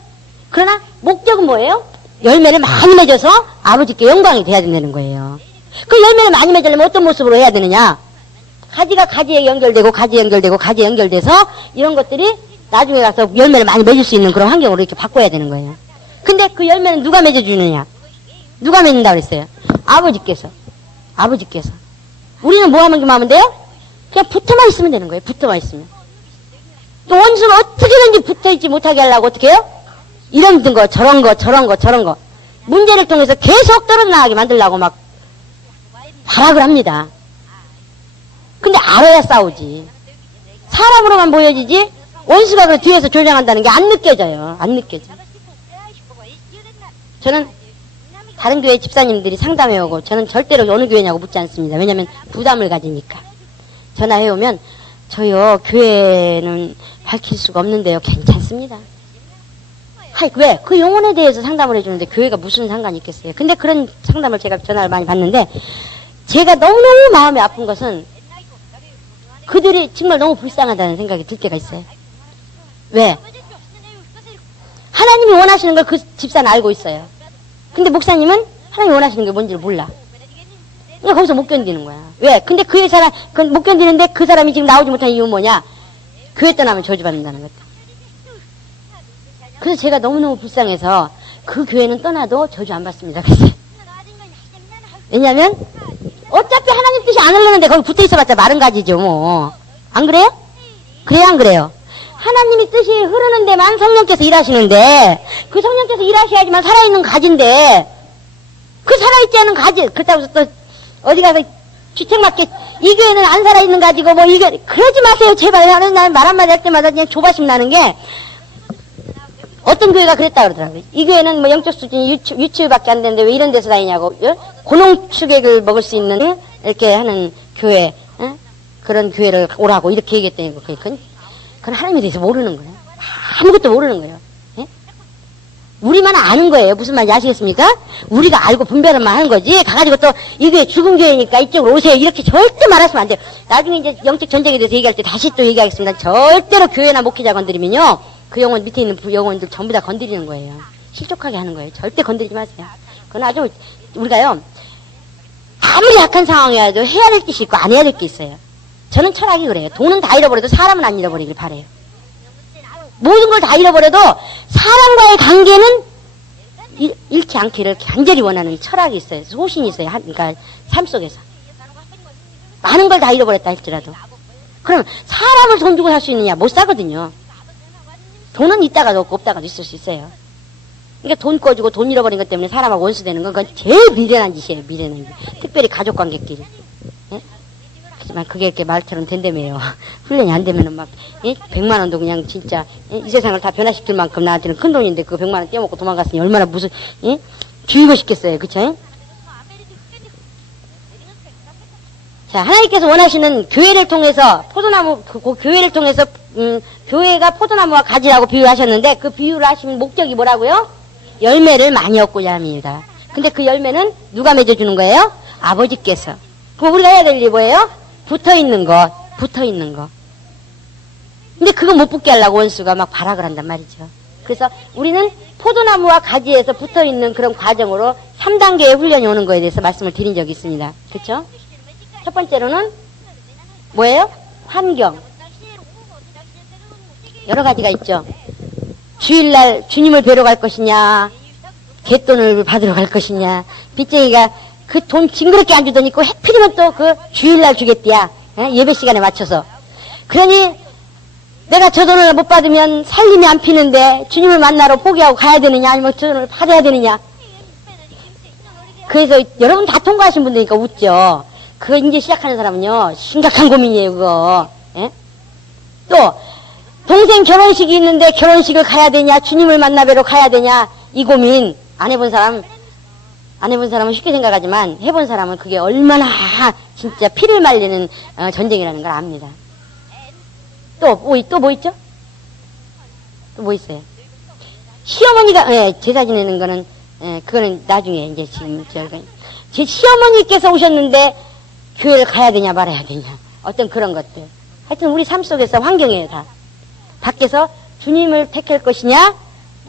그러나 목적은 뭐예요? 열매를 많이 맺어서 아버지께 영광이 돼야 된다는 거예요. 그 열매를 많이 맺으려면 어떤 모습으로 해야 되느냐? 가지가 가지에 연결되고 가지에 연결되고 가지에 연결돼서 이런 것들이 나중에 가서 열매를 많이 맺을 수 있는 그런 환경으로 이렇게 바꿔야 되는 거예요. 근데 그 열매는 누가 맺어주느냐? 누가 맺는다 그랬어요? 아버지께서. 우리는 뭐 하면 돼요? 그냥 붙어만 있으면 되는 거예요. 붙어만 있으면. 또 원수는 어떻게든지 붙어있지 못하게 하려고 어떻게 해요? 이런 거, 저런 거. 문제를 통해서 계속 떨어져나가게 만들려고 막 발악을 합니다. 근데 알아야 싸우지. 사람으로만 보여지지, 원수가 그 뒤에서 조장한다는 게 안 느껴져요. 저는 다른 교회 집사님들이 상담해오고, 저는 절대로 어느 교회냐고 묻지 않습니다. 왜냐면 부담을 가지니까. 전화해오면, 저요, 교회는 밝힐 수가 없는데요. 괜찮습니다. 왜? 그 영혼에 대해서 상담을 해주는데 교회가 무슨 상관이 있겠어요. 근데 그런 상담을 제가 전화를 많이 받는데, 제가 너무너무 마음이 아픈 것은 그들이 정말 너무 불쌍하다는 생각이 들 때가 있어요. 왜? 하나님이 원하시는 걸 그 집사는 알고 있어요. 근데 목사님은 하나님이 원하시는 게 뭔지를 몰라. 그러니까 거기서 못 견디는 거야. 왜? 근데 못 견디는데 그 사람이 지금 나오지 못한 이유는 뭐냐? 교회 떠나면 저주받는다는 거다. 그래서 제가 너무너무 불쌍해서 그 교회는 떠나도 저주 안 받습니다. 그랬어요. 왜냐면 어차피 하나님 뜻이 안 흐르는데 거기 붙어 있어봤자 마른 가지죠, 뭐. 안 그래요? 그래요, 안 그래요? 하나님이 뜻이 흐르는 데만 성령께서 일하시는데, 그 성령께서 일하셔야지만 살아있는 가지인데, 그 살아있지 않은 가지, 그렇다고 해서 또 어디 가서 주책맞게 이 교회는 안 살아있는 가지고 뭐 이게, 그러지 마세요, 제발. 난 말 한마디 할 때마다 그냥 조바심 나는 게, 어떤 교회가 그랬다 그러더라고요. 이 교회는 뭐 영적 수준이 유치밖에 안 되는데 왜 이런 데서 다니냐고. 고농축액을 먹을 수 있는 이렇게 하는 교회, 그런 교회를 오라고 이렇게 얘기했더니 그건 하나님에 대해서 모르는 거예요. 아무것도 모르는 거예요. 예? 우리만 아는 거예요. 무슨 말인지 아시겠습니까? 우리가 알고 분별만 하는 거지. 가가지고 또 이 교회 죽은 교회니까 이쪽으로 오세요. 이렇게 절대 말하시면 안 돼요. 나중에 이제 영적 전쟁에 대해서 얘기할 때 다시 또 얘기하겠습니다. 절대로 교회나 목회자 건드리면요, 그 영혼 밑에 있는 영혼들 전부 다 건드리는 거예요. 실족하게 하는 거예요. 절대 건드리지 마세요. 그건 아주 우리가요, 아무리 약한 상황이라도 해야 될 짓이 있고 안 해야 될 게 있어요. 저는 철학이 그래요. 돈은 다 잃어버려도 사람은 안 잃어버리길 바래요. 모든 걸 다 잃어버려도 사람과의 관계는 잃지 않기를 간절히 원하는 철학이 있어요. 소신이 있어요. 그러니까 삶 속에서. 많은 걸 다 잃어버렸다 할지라도. 그럼 사람을 돈 주고 살 수 있느냐? 못 사거든요. 돈은 있다가도 없고 없다가도 있을 수 있어요. 그러니까 돈 꺼주고 돈 잃어버린 것 때문에 사람하고 원수되는 건 그건 제일 미련한 짓이에요. 미련한 짓. 특별히 가족관계끼리. 예? 하지만 그게 이렇게 말처럼 된다며요. 훈련이 안 되면은 막 100만 원도 그냥 진짜 이 세상을 다 변화시킬 만큼 나한테는 큰 돈인데 그 100만 원 떼어먹고 도망갔으니 얼마나 무슨 주의고 싶겠어요. 그쵸? 자, 하나님께서 원하시는 교회를 통해서 교회를 통해서 교회가 포도나무와 가지라고 비유하셨는데, 그 비유를 하신 목적이 뭐라고요? 열매를 많이 얻고자 합니다. 근데 그 열매는 누가 맺어주는 거예요? 아버지께서. 그럼 우리가 해야 될 일이 뭐예요? 붙어있는 것. 근데 그거 못 붙게 하려고 원수가 막 발악을 한단 말이죠. 그래서 우리는 포도나무와 가지에서 붙어있는 그런 과정으로 3단계의 훈련이 오는 거에 대해서 말씀을 드린 적이 있습니다. 그렇죠? 첫 번째로는 뭐예요? 환경. 여러 가지가 있죠. 주일날 주님을 뵈러 갈 것이냐, 갯돈을 받으러 갈 것이냐. 빚쟁이가 그 돈 징그럽게 안 주더니 그 해필이면 또 그 주일날 주겠디야. 예배 시간에 맞춰서. 그러니 내가 저 돈을 못 받으면 살림이 안 피는데 주님을 만나러 포기하고 가야 되느냐, 아니면 저 돈을 받아야 되느냐. 그래서 여러분 다 통과하신 분들이니까 웃죠. 그거 이제 시작하는 사람은요, 심각한 고민이에요, 그거. 예? 또 동생 결혼식이 있는데 결혼식을 가야 되냐, 주님을 만나뵈러 가야 되냐, 이 고민 안 해본 사람은 쉽게 생각하지만 해본 사람은 그게 얼마나 진짜 피를 말리는 전쟁이라는 걸 압니다. 또 뭐 있죠? 또 뭐 있어요? 시어머니가 제사 지내는 거는 그거는 나중에 이제 지금 제 시어머니께서 오셨는데 교회를 가야 되냐 말아야 되냐, 어떤 그런 것들. 하여튼 우리 삶 속에서 환경이에요. 다 밖에서 주님을 택할 것이냐,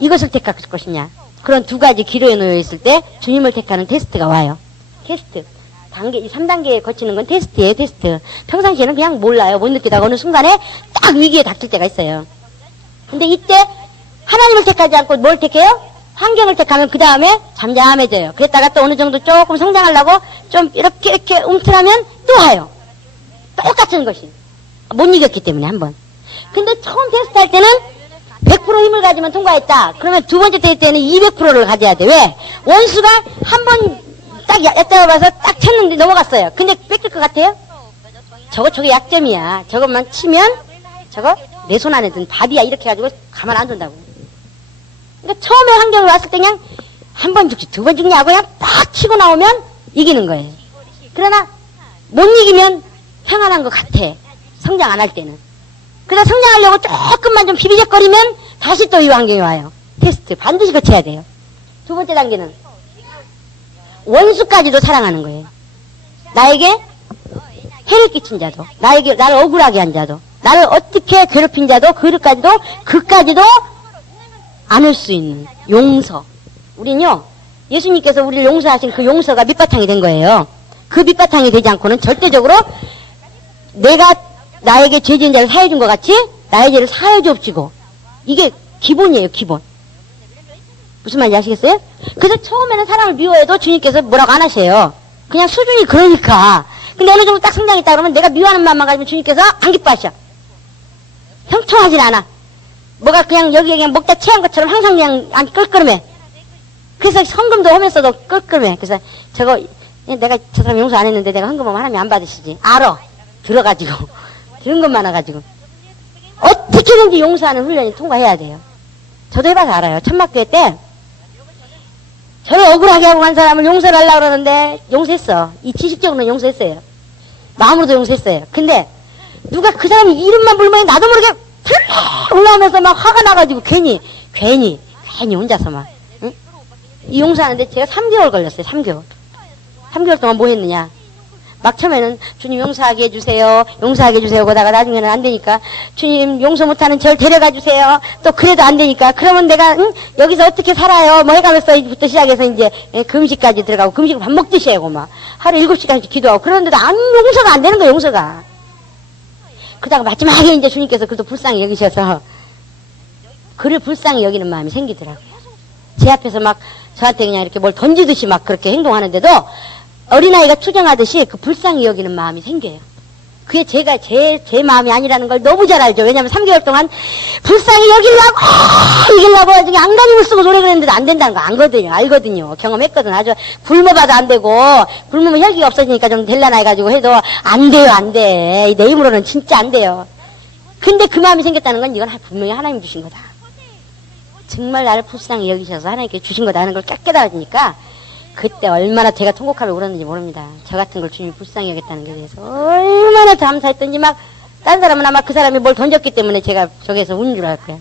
이것을 택할 것이냐, 그런 두 가지 기로에 놓여 있을 때 주님을 택하는 테스트가 와요. 테스트. 단계, 3단계에 거치는 건 테스트예요, 테스트. 평상시에는 그냥 몰라요. 못 느끼다가 어느 순간에 딱 위기에 닥칠 때가 있어요. 근데 이때 하나님을 택하지 않고 뭘 택해요? 환경을 택하면 그 다음에 잠잠해져요. 그랬다가 또 어느 정도 조금 성장하려고 좀 이렇게 움틀하면 또 와요. 똑같은 것이. 못 이겼기 때문에 한 번. 근데 처음 테스트 할 때는 100% 힘을 가지면 통과했다. 그러면 두 번째 테스트 때는 200%를 가져야 돼. 왜? 원수가 한 번 딱 얕다가 봐서 딱 쳤는데 넘어갔어요. 근데 뺏길 것 같아요? 저게 약점이야. 저것만 치면 저거 내 손 안에 든 밥이야. 이렇게 해가지고 가만 안 둔다고. 그러니까 처음에 환경이 왔을 때 그냥 한 번 죽지 두 번 죽냐고 그냥 딱 치고 나오면 이기는 거예요. 그러나 못 이기면 평안한 것 같아. 성장 안 할 때는. 그래서 성장하려고 조금만 좀 비비적거리면 다시 또 이 환경이 와요. 테스트 반드시 거쳐야 돼요. 두 번째 단계는 원수까지도 사랑하는 거예요. 나에게 해를 끼친 자도, 나를 억울하게 한 자도, 나를 어떻게 괴롭힌 자도, 그까지도 안을 수 있는 용서. 우린요, 예수님께서 우리를 용서하신 그 용서가 밑바탕이 된 거예요. 그 밑바탕이 되지 않고는 절대적으로 내가 나에게 죄 지은 자를 사해준 것 같이 나의 죄를 사해 줍시고, 이게 기본이에요, 기본. 무슨 말인지 아시겠어요? 그래서 처음에는 사람을 미워해도 주님께서 뭐라고 안 하세요. 그냥 수준이 그러니까. 근데 어느 정도 딱 성장했다 그러면 내가 미워하는 마음만 가지면 주님께서 안 기뻐하셔. 형통하진 않아. 뭐가 그냥 여기에 그냥 먹다 체한 것처럼 항상 그냥 안 끌끌매. 그래서 헌금도 하면서도 끌끌매. 그래서 내가 저 사람 용서 안 했는데 내가 헌금하면 하나님 안 받으시지. 알아. 들어가지고. 들은 것 많아가지고. 어떻게든지 용서하는 훈련이 통과해야 돼요. 저도 해봐서 알아요. 천막교회 때 저를 억울하게 하고 간 사람을 용서를 하려고 그러는데 용서했어. 이 지식적으로는 용서했어요. 마음으로도 용서했어요. 근데 누가 그 사람이 이름만 불면 나도 모르게 올라오면서 막 화가 나가지고 괜히 혼자서 막 응? 이 용서하는데 제가 3개월 걸렸어요. 3개월 동안 뭐 했느냐. 막 처음에는 주님 용서하게 해주세요. 그러다가 나중에는 안 되니까 주님 용서 못하는 절 데려가 주세요. 또 그래도 안 되니까 그러면 내가 여기서 어떻게 살아요? 뭐 해가면서부터 시작해서 이제 금식까지 들어가고 금식 밥 먹듯이 하고 막 하루 7시간씩 기도하고 그러는데도 용서가 안 되는 거예요. 용서가. 그러다가 마지막에 이제 주님께서 그래도 불쌍히 여기셔서 그를 불쌍히 여기는 마음이 생기더라고요. 제 앞에서 막 저한테 그냥 이렇게 뭘 던지듯이 막 그렇게 행동하는데도 어린아이가 투정하듯이 그 불쌍히 여기는 마음이 생겨요. 그게 제 마음이 아니라는 걸 너무 잘 알죠. 왜냐면 3개월 동안 불쌍히 이기려고 나중에 안간힘을 쓰고 노래 그랬는데도 안 된다는 거 알거든요. 경험했거든. 아주 굶어봐도 안 되고, 굶으면 혈기가 없어지니까 좀 될라나 해가지고 해도 안 돼. 내 힘으로는 진짜 안 돼요. 근데 그 마음이 생겼다는 건 이건 분명히 하나님 주신 거다. 정말 나를 불쌍히 여기셔서 하나님께 주신 거다 하는 걸 깨달아지니까 그때 얼마나 제가 통곡하며 울었는지 모릅니다. 저 같은 걸 주님이 불쌍히 여겼다는 것에 대해서 얼마나 감사했던지 막 딴 사람은 아마 그 사람이 뭘 던졌기 때문에 제가 저기서 운 줄 알 거예요.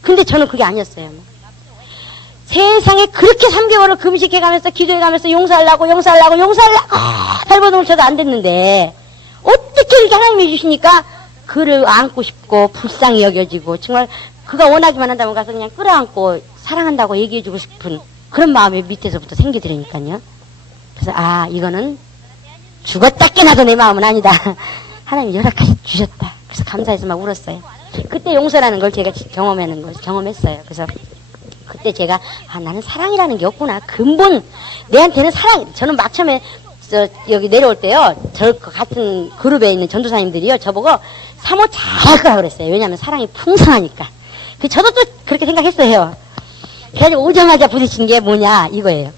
근데 저는 그게 아니었어요. 세상에 그렇게 3개월을 금식해가면서 기도해가면서 용서하려고 발버둥을 쳐도 안 됐는데 어떻게 이렇게 하나님이 주시니까 그를 안고 싶고 불쌍히 여겨지고 정말 그가 원하기만 한다면 가서 그냥 끌어안고 사랑한다고 얘기해주고 싶은 그런 마음이 밑에서부터 생기더라니까요. 그래서 이거는 죽었다 깨나도 내 마음은 아니다. 하나님이 여러 가지 주셨다. 그래서 감사해서 막 울었어요. 그때 용서라는 걸 제가 경험했어요. 그래서 그때 제가 나는 사랑이라는 게 없구나. 근본 내한테는 저는 막 처음에 여기 내려올 때요, 저 같은 그룹에 있는 전도사님들이요, 저보고 사모 잘할 거라 그랬어요. 왜냐하면 사랑이 풍성하니까. 저도 또 그렇게 생각했어요. 그래가지고 오자마자 부딪힌 게 뭐냐 이거예요.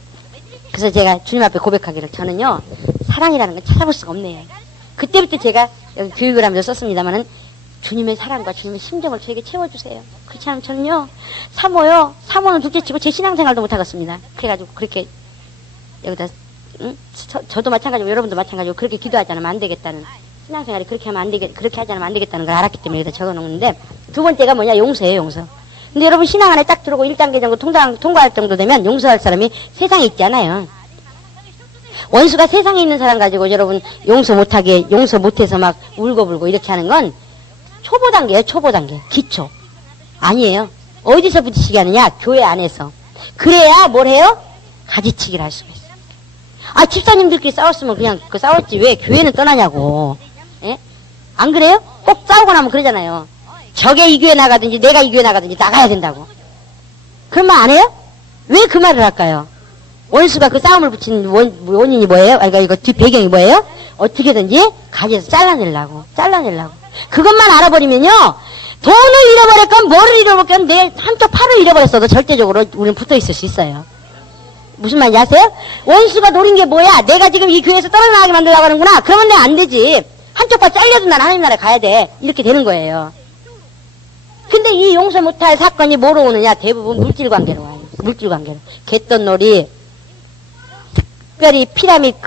그래서 제가 주님 앞에 고백하기를, 저는요 사랑이라는 건 찾아볼 수가 없네요. 그때부터 제가 여기 교육을 하면서 썼습니다마는, 주님의 사랑과 주님의 심정을 저에게 채워주세요. 그렇지 않으면 저는요 사모는 둘째치고 제 신앙생활도 못하겠습니다. 그래가지고 그렇게 여기다 저도 마찬가지고 여러분도 마찬가지고 그렇게 기도하지 않으면 안 되겠다는, 신앙생활이 그렇게 하지 않으면 안 되겠다는 걸 알았기 때문에 여기다 적어놓는데, 두 번째가 뭐냐, 용서예요. 용서. 근데 여러분 신앙 안에 딱 들어오고 1단계 정도 통과할 정도 되면 용서할 사람이 세상에 있지 않아요. 원수가 세상에 있는 사람 가지고 여러분 용서 못해서 막 울고불고 이렇게 하는 건 초보 단계예요. 초보 단계. 기초. 아니에요. 어디서 부딪히게 하느냐? 교회 안에서. 그래야 뭘 해요? 가지치기를 할 수가 있어요. 집사님들끼리 싸웠으면 그냥 싸웠지 왜 교회는 떠나냐고. 예? 안 그래요? 꼭 싸우고 나면 그러잖아요. 저게 이 교회 나가든지 내가 이 교회 나가든지 나가야 된다고. 그런 말 안 해요? 왜 그 말을 할까요? 원수가 그 싸움을 붙인 원인이 뭐예요? 이거 뒷 배경이 뭐예요? 어떻게든지 가지에서 잘라내려고. 그것만 알아버리면요, 돈을 잃어버렸건 뭐를 잃어버렸건 내 한쪽 팔을 잃어버렸어도 절대적으로 우리는 붙어 있을 수 있어요. 무슨 말인지 아세요? 원수가 노린 게 뭐야? 내가 지금 이 교회에서 떨어나가게 만들려고 하는구나. 그러면 내가 안 되지. 한쪽 팔 잘려도 난 하나님 나라에 가야 돼. 이렇게 되는 거예요. 근데 이 용서 못할 사건이 뭐로 오느냐? 대부분 물질 관계로 와요. 물질 관계로. 갯돈놀이, 특별히 피라미드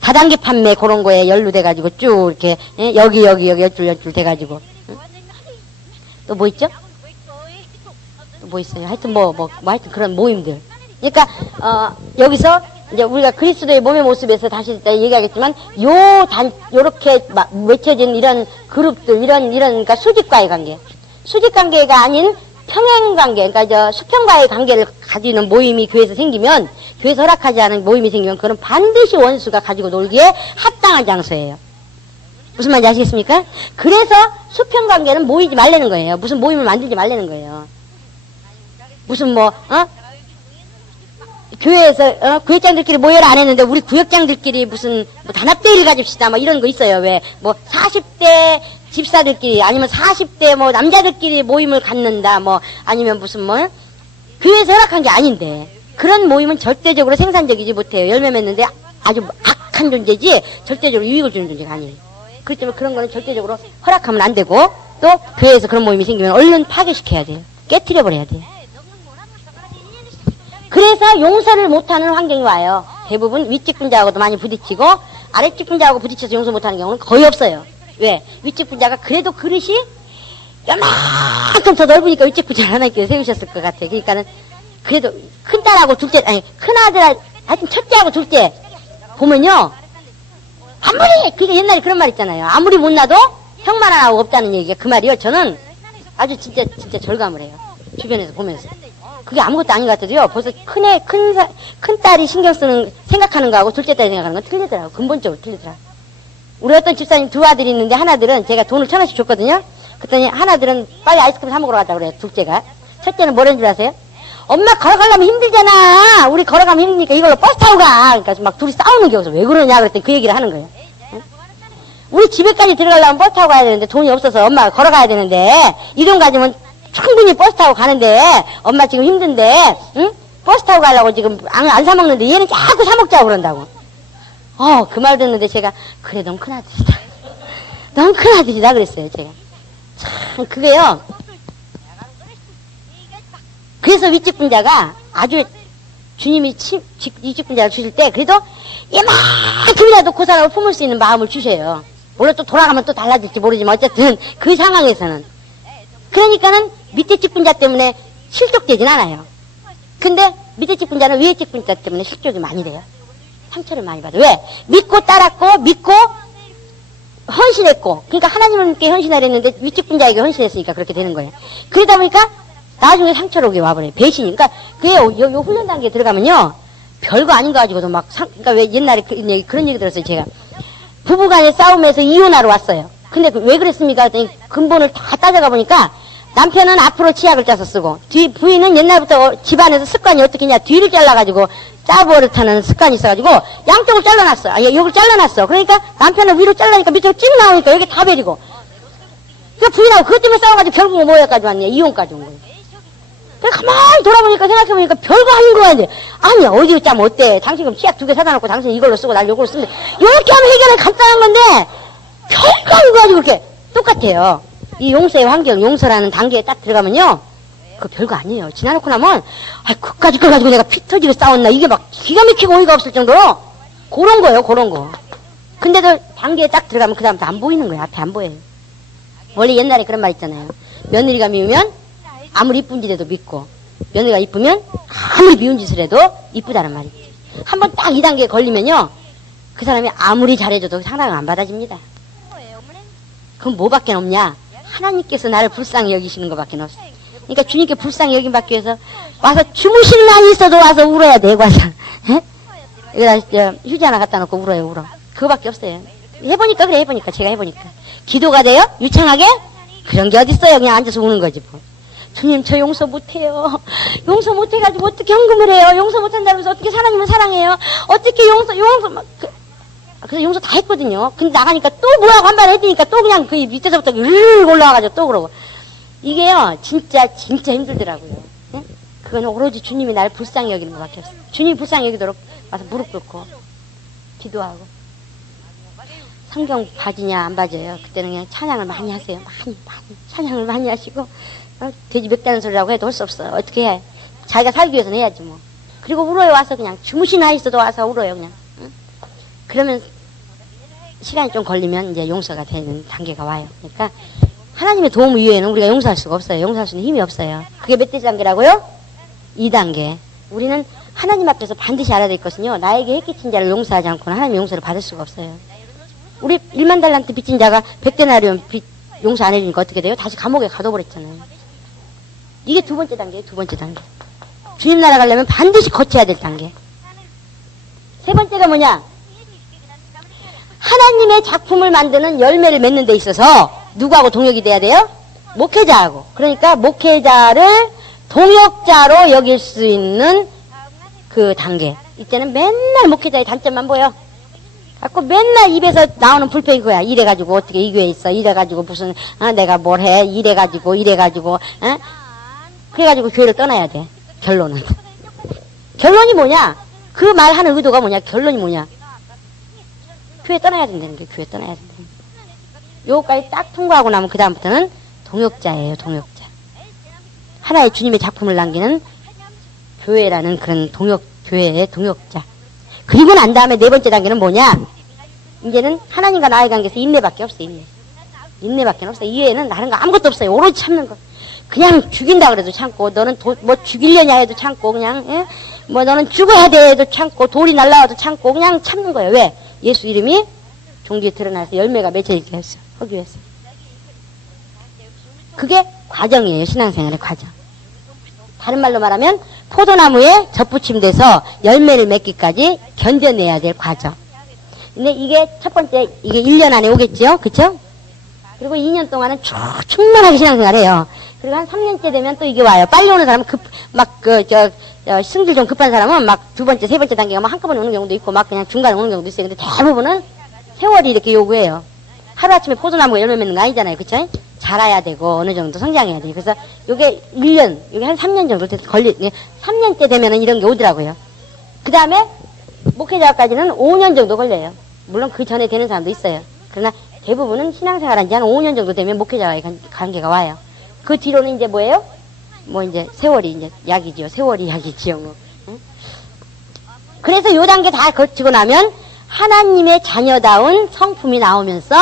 다단계 판매 그런 거에 연루돼가지고 쭉 이렇게, 여기 열줄 돼가지고. 또 뭐 있죠? 또 뭐 있어요? 하여튼 하여튼 그런 모임들. 그러니까, 여기서 이제 우리가 그리스도의 몸의 모습에서 다시 얘기하겠지만, 요렇게 맺혀진 이런 그룹들, 그러니까 수직과의 관계. 수직관계가 아닌 평행관계, 그러니까 수평과의 관계를 가지는 모임이 교회에서 생기면, 교회에서 허락하지 않은 모임이 생기면, 그건 반드시 원수가 가지고 놀기에 합당한 장소예요. 무슨 말인지 아시겠습니까? 그래서 수평관계는 모이지 말라는 거예요. 무슨 모임을 만들지 말라는 거예요. 무슨 교회에서 구역장들끼리 모여라 안 했는데 우리 구역장들끼리 무슨 단합대회를 가집시다 이런 거 있어요. 왜 40대 집사들끼리 아니면 40대 남자들끼리 모임을 갖는다 아니면 무슨 교회에서 허락한 게 아닌데, 그런 모임은 절대적으로 생산적이지 못해요. 열매 맺는데 아주 악한 존재지 절대적으로 유익을 주는 존재가 아니에요. 그렇기 때문에 그런 거는 절대적으로 허락하면 안 되고, 또 교회에서 그런 모임이 생기면 얼른 파괴시켜야 돼요. 깨트려 버려야 돼요. 그래서 용서를 못하는 환경이 와요. 대부분 윗집 분자하고도 많이 부딪히고 아랫집 분자하고 부딪혀서 용서 못하는 경우는 거의 없어요. 왜? 윗집 분자가 그래도 그릇이 요만큼 더 넓으니까 윗집 분자를 하나님께 세우셨을 것 같아. 그러니까는 그래도 큰딸하고 둘째, 큰아들, 하여튼 첫째하고 둘째 보면요, 그러니까 옛날에 그런 말 있잖아요. 아무리 못나도 형만 하나하고 없다는 얘기가 그 말이요. 저는 아주 진짜 절감을 해요. 주변에서 보면서. 그게 아무것도 아닌 것 같아도요, 벌써 큰 딸이 생각하는 거하고 둘째 딸이 생각하는 건 틀리더라고. 근본적으로 틀리더라고. 우리 어떤 집사님 두 아들이 있는데, 하나들은 제가 돈을 1,000원씩 줬거든요. 그랬더니 하나들은 빨리 아이스크림 사 먹으러 가자 그래요. 둘째가. 첫째는 뭐라는 줄 아세요? 엄마 걸어가려면 힘들잖아. 우리 걸어가면 힘드니까 이걸로 버스 타고 가. 그러니까 막 둘이 싸우는 게 없어. 왜 그러냐 그랬더니 그 얘기를 하는 거예요. 응? 우리 집에까지 들어가려면 버스 타고 가야 되는데 돈이 없어서 엄마가 걸어가야 되는데, 이 돈 가지면 충분히 버스 타고 가는데 엄마 지금 힘든데, 응? 버스 타고 가려고 지금 안 사 먹는데 얘는 자꾸 사 먹자고 그런다고. 그 말 듣는데 제가, 그래 너무 큰아들이다. 너무 큰아들이다 그랬어요 제가. 참 그게요. 그래서 윗집 분자가 아주 주님이 이집 분자를 주실 때 그래도 이만큼이라도 그 사람을 품을 수 있는 마음을 주셔요. 물론 또 돌아가면 또 달라질지 모르지만 어쨌든 그 상황에서는. 그러니까는 밑에 집 분자 때문에 실족되진 않아요. 근데 밑에 집 분자는 위에 집 분자 때문에 실족이 많이 돼요. 상처를 많이 받아요. 왜? 믿고 따랐고 믿고 헌신했고, 그러니까 하나님께 헌신하려 했는데 윗집 분자에게 헌신했으니까 그렇게 되는 거예요. 그러다 보니까 나중에 상처로 오게 와버려요. 배신이. 그러니까 그게 요 훈련 단계에 들어가면요, 별거 아닌 거 가지고도 그러니까 왜 옛날에 그런 얘기 들었어요 제가. 부부간의 싸움에서 이혼하러 왔어요. 근데 왜 그랬습니까? 그랬더니 근본을 다 따져가 보니까 남편은 앞으로 치약을 짜서 쓰고 부인은 옛날부터 집안에서 습관이 어떻게 했냐, 뒤를 잘라가지고 짜버릇하는 습관이 있어가지고 양쪽을 잘라놨어. 여기를 잘라놨어. 그러니까 남편은 위로 잘라니까 밑으로 쭉 나오니까 여기 다 베리고, 그러니까 부인하고 그것 때문에 싸워가지고 결국은 뭐여까지 왔냐, 이혼까지 온 거예요. 그래 가만히 돌아보니까 생각해보니까 별거 아닌 거야. 아니 어디 짜면 어때, 당신 그럼 치약 2개 사다 놓고 당신 이걸로 쓰고 날 이걸로 쓰면 이렇게 하면 해결은 간단한 건데 별거 아닌 거 가지고 그렇게 똑같아요. 이 용서의 환경, 용서라는 단계에 딱 들어가면요, 그거 별거 아니에요. 지나놓고 나면 그까짓 걸 가지고 내가 피 터지게 싸웠나, 이게 막 기가 막히고 어이가 없을 정도로 그런 거예요, 그런 거. 근데도 단계에 딱 들어가면 그 다음부터 안 보이는 거예요. 앞에 안 보여요. 원래 옛날에 그런 말 있잖아요. 며느리가 미우면 아무리 이쁜 짓 해도 믿고, 며느리가 이쁘면 아무리 미운 짓을 해도 이쁘다는 말이 있죠. 한번 딱 이 단계에 걸리면요, 그 사람이 아무리 잘해줘도 상당히 안 받아집니다. 그럼 뭐밖에 없냐? 하나님께서 나를 불쌍히 여기시는 것밖에 없어. 그러니까 주님께 불쌍히 여김받기 위해서 와서 주무시는 날이 있어도 와서 울어야 돼, 와서. 여기다 휴지 하나 갖다 놓고 울어요, 울어. 그거밖에 없어요. 해보니까 그래, 해보니까. 제가 해보니까. 기도가 돼요? 유창하게? 그런 게 어딨어요. 그냥 앉아서 우는 거지 뭐. 주님, 저 용서 못해요. 용서 못해가지고 어떻게 헌금을 해요? 용서 못한다면서 어떻게 하나님을 사랑해요? 어떻게 용서 막 그래서 용서 다 했거든요. 근데 나가니까 또 뭐라고 한 말 해드니까 또 그냥 그 밑에서부터 올라와가지고 또 그러고. 이게요, 진짜 힘들더라고요. 네? 그건 오로지 주님이 나를 불쌍히 여기는 것밖에 없어요. 주님이 불쌍히 여기도록 와서 무릎 꿇고 기도하고. 성경 봐지냐 안 봐져요. 그때는 그냥 찬양을 많이 하세요. 많이 찬양을 많이 하시고, 돼지 멱다는 소리라고 해도 할 수 없어요. 어떻게 해? 자기가 살기 위해서는 해야지 뭐. 그리고 울어요. 와서 그냥 주무시나 있어도 와서 울어요, 그냥. 응? 그러면 시간이 좀 걸리면 이제 용서가 되는 단계가 와요. 그러니까 하나님의 도움 이외에는 우리가 용서할 수가 없어요. 용서할 수는 힘이 없어요. 그게 몇 대 단계라고요? 2단계. 우리는 하나님 앞에서 반드시 알아야 될 것은요, 나에게 해끼친 자를 용서하지 않고는 하나님의 용서를 받을 수가 없어요. 우리 1만 달란트 빚진 자가 100데나리온 빚 용서 안 해주니까 어떻게 돼요? 다시 감옥에 가둬버렸잖아요. 이게 2번째 단계예요. 2번째 단계. 주님 나라 가려면 반드시 거쳐야 될 단계. 3번째가 뭐냐? 하나님의 작품을 만드는 열매를 맺는 데 있어서 누구하고 동역이 돼야 돼요? 목회자하고. 그러니까 목회자를 동역자로 여길 수 있는 그 단계. 이때는 맨날 목회자의 단점만 보여. 갖고 맨날 입에서 나오는 불평이 그거야. 이래가지고 어떻게 이 교회에 있어, 이래가지고 무슨 내가 뭘 해, 이래가지고 그래가지고 교회를 떠나야 돼. 결론은 결론이 뭐냐? 그 말하는 의도가 뭐냐? 결론이 뭐냐? 교회 떠나야 된다는 게, 교회 떠나야 된다는 게. 요거까지 딱 통과하고 나면 그 다음부터는 동역자예요. 동역자. 하나의 주님의 작품을 남기는 교회라는 그런 교회의 동역자. 그리고 난 다음에 4번째 단계는 뭐냐? 이제는 하나님과 나의 관계에서 인내밖에 없어요. 인내밖에 없어요. 이외에는 다른 거 아무것도 없어요. 오로지 참는 거. 그냥 죽인다 그래도 참고, 너는 뭐 죽이려냐 해도 참고, 그냥, 예? 뭐 너는 죽어야 돼 해도 참고, 돌이 날라와도 참고, 그냥 참는 거예요. 왜? 예수 이름이 종기에 드러나서 열매가 맺혀있게 했어. 하기 위해서. 그게 과정이에요. 신앙생활의 과정. 다른 말로 말하면 포도나무에 젖붙임돼서 열매를 맺기까지 견뎌내야 될 과정. 근데 이게 첫 번째, 이게 1년 안에 오겠죠? 그쵸? 그리고 2년 동안은 충분하게 신앙생활해요. 그리고 한 3년째 되면 또 이게 와요. 빨리 오는 사람은 승질 좀 급한 사람은 막 2번째, 3번째 단계가 막 한꺼번에 오는 경우도 있고, 막 그냥 중간에 오는 경우도 있어요. 근데 대부분은 세월이 이렇게 요구해요. 하루아침에 포도나무가 열매 맺는 거 아니잖아요. 그쵸? 자라야 되고, 어느 정도 성장해야 돼요. 그래서 요게 1년, 요게 한 3년 정도 3년째 되면은 이런 게 오더라고요. 그 다음에 목회자까지는 5년 정도 걸려요. 물론 그 전에 되는 사람도 있어요. 그러나 대부분은 신앙생활 한 지 한 5년 정도 되면 목회자와의 관계가 와요. 그 뒤로는 이제 뭐예요? 뭐 이제 세월이 이제 약이지요. 세월이 약이지요. 뭐. 응? 그래서 요 단계 다 거치고 나면 하나님의 자녀다운 성품이 나오면서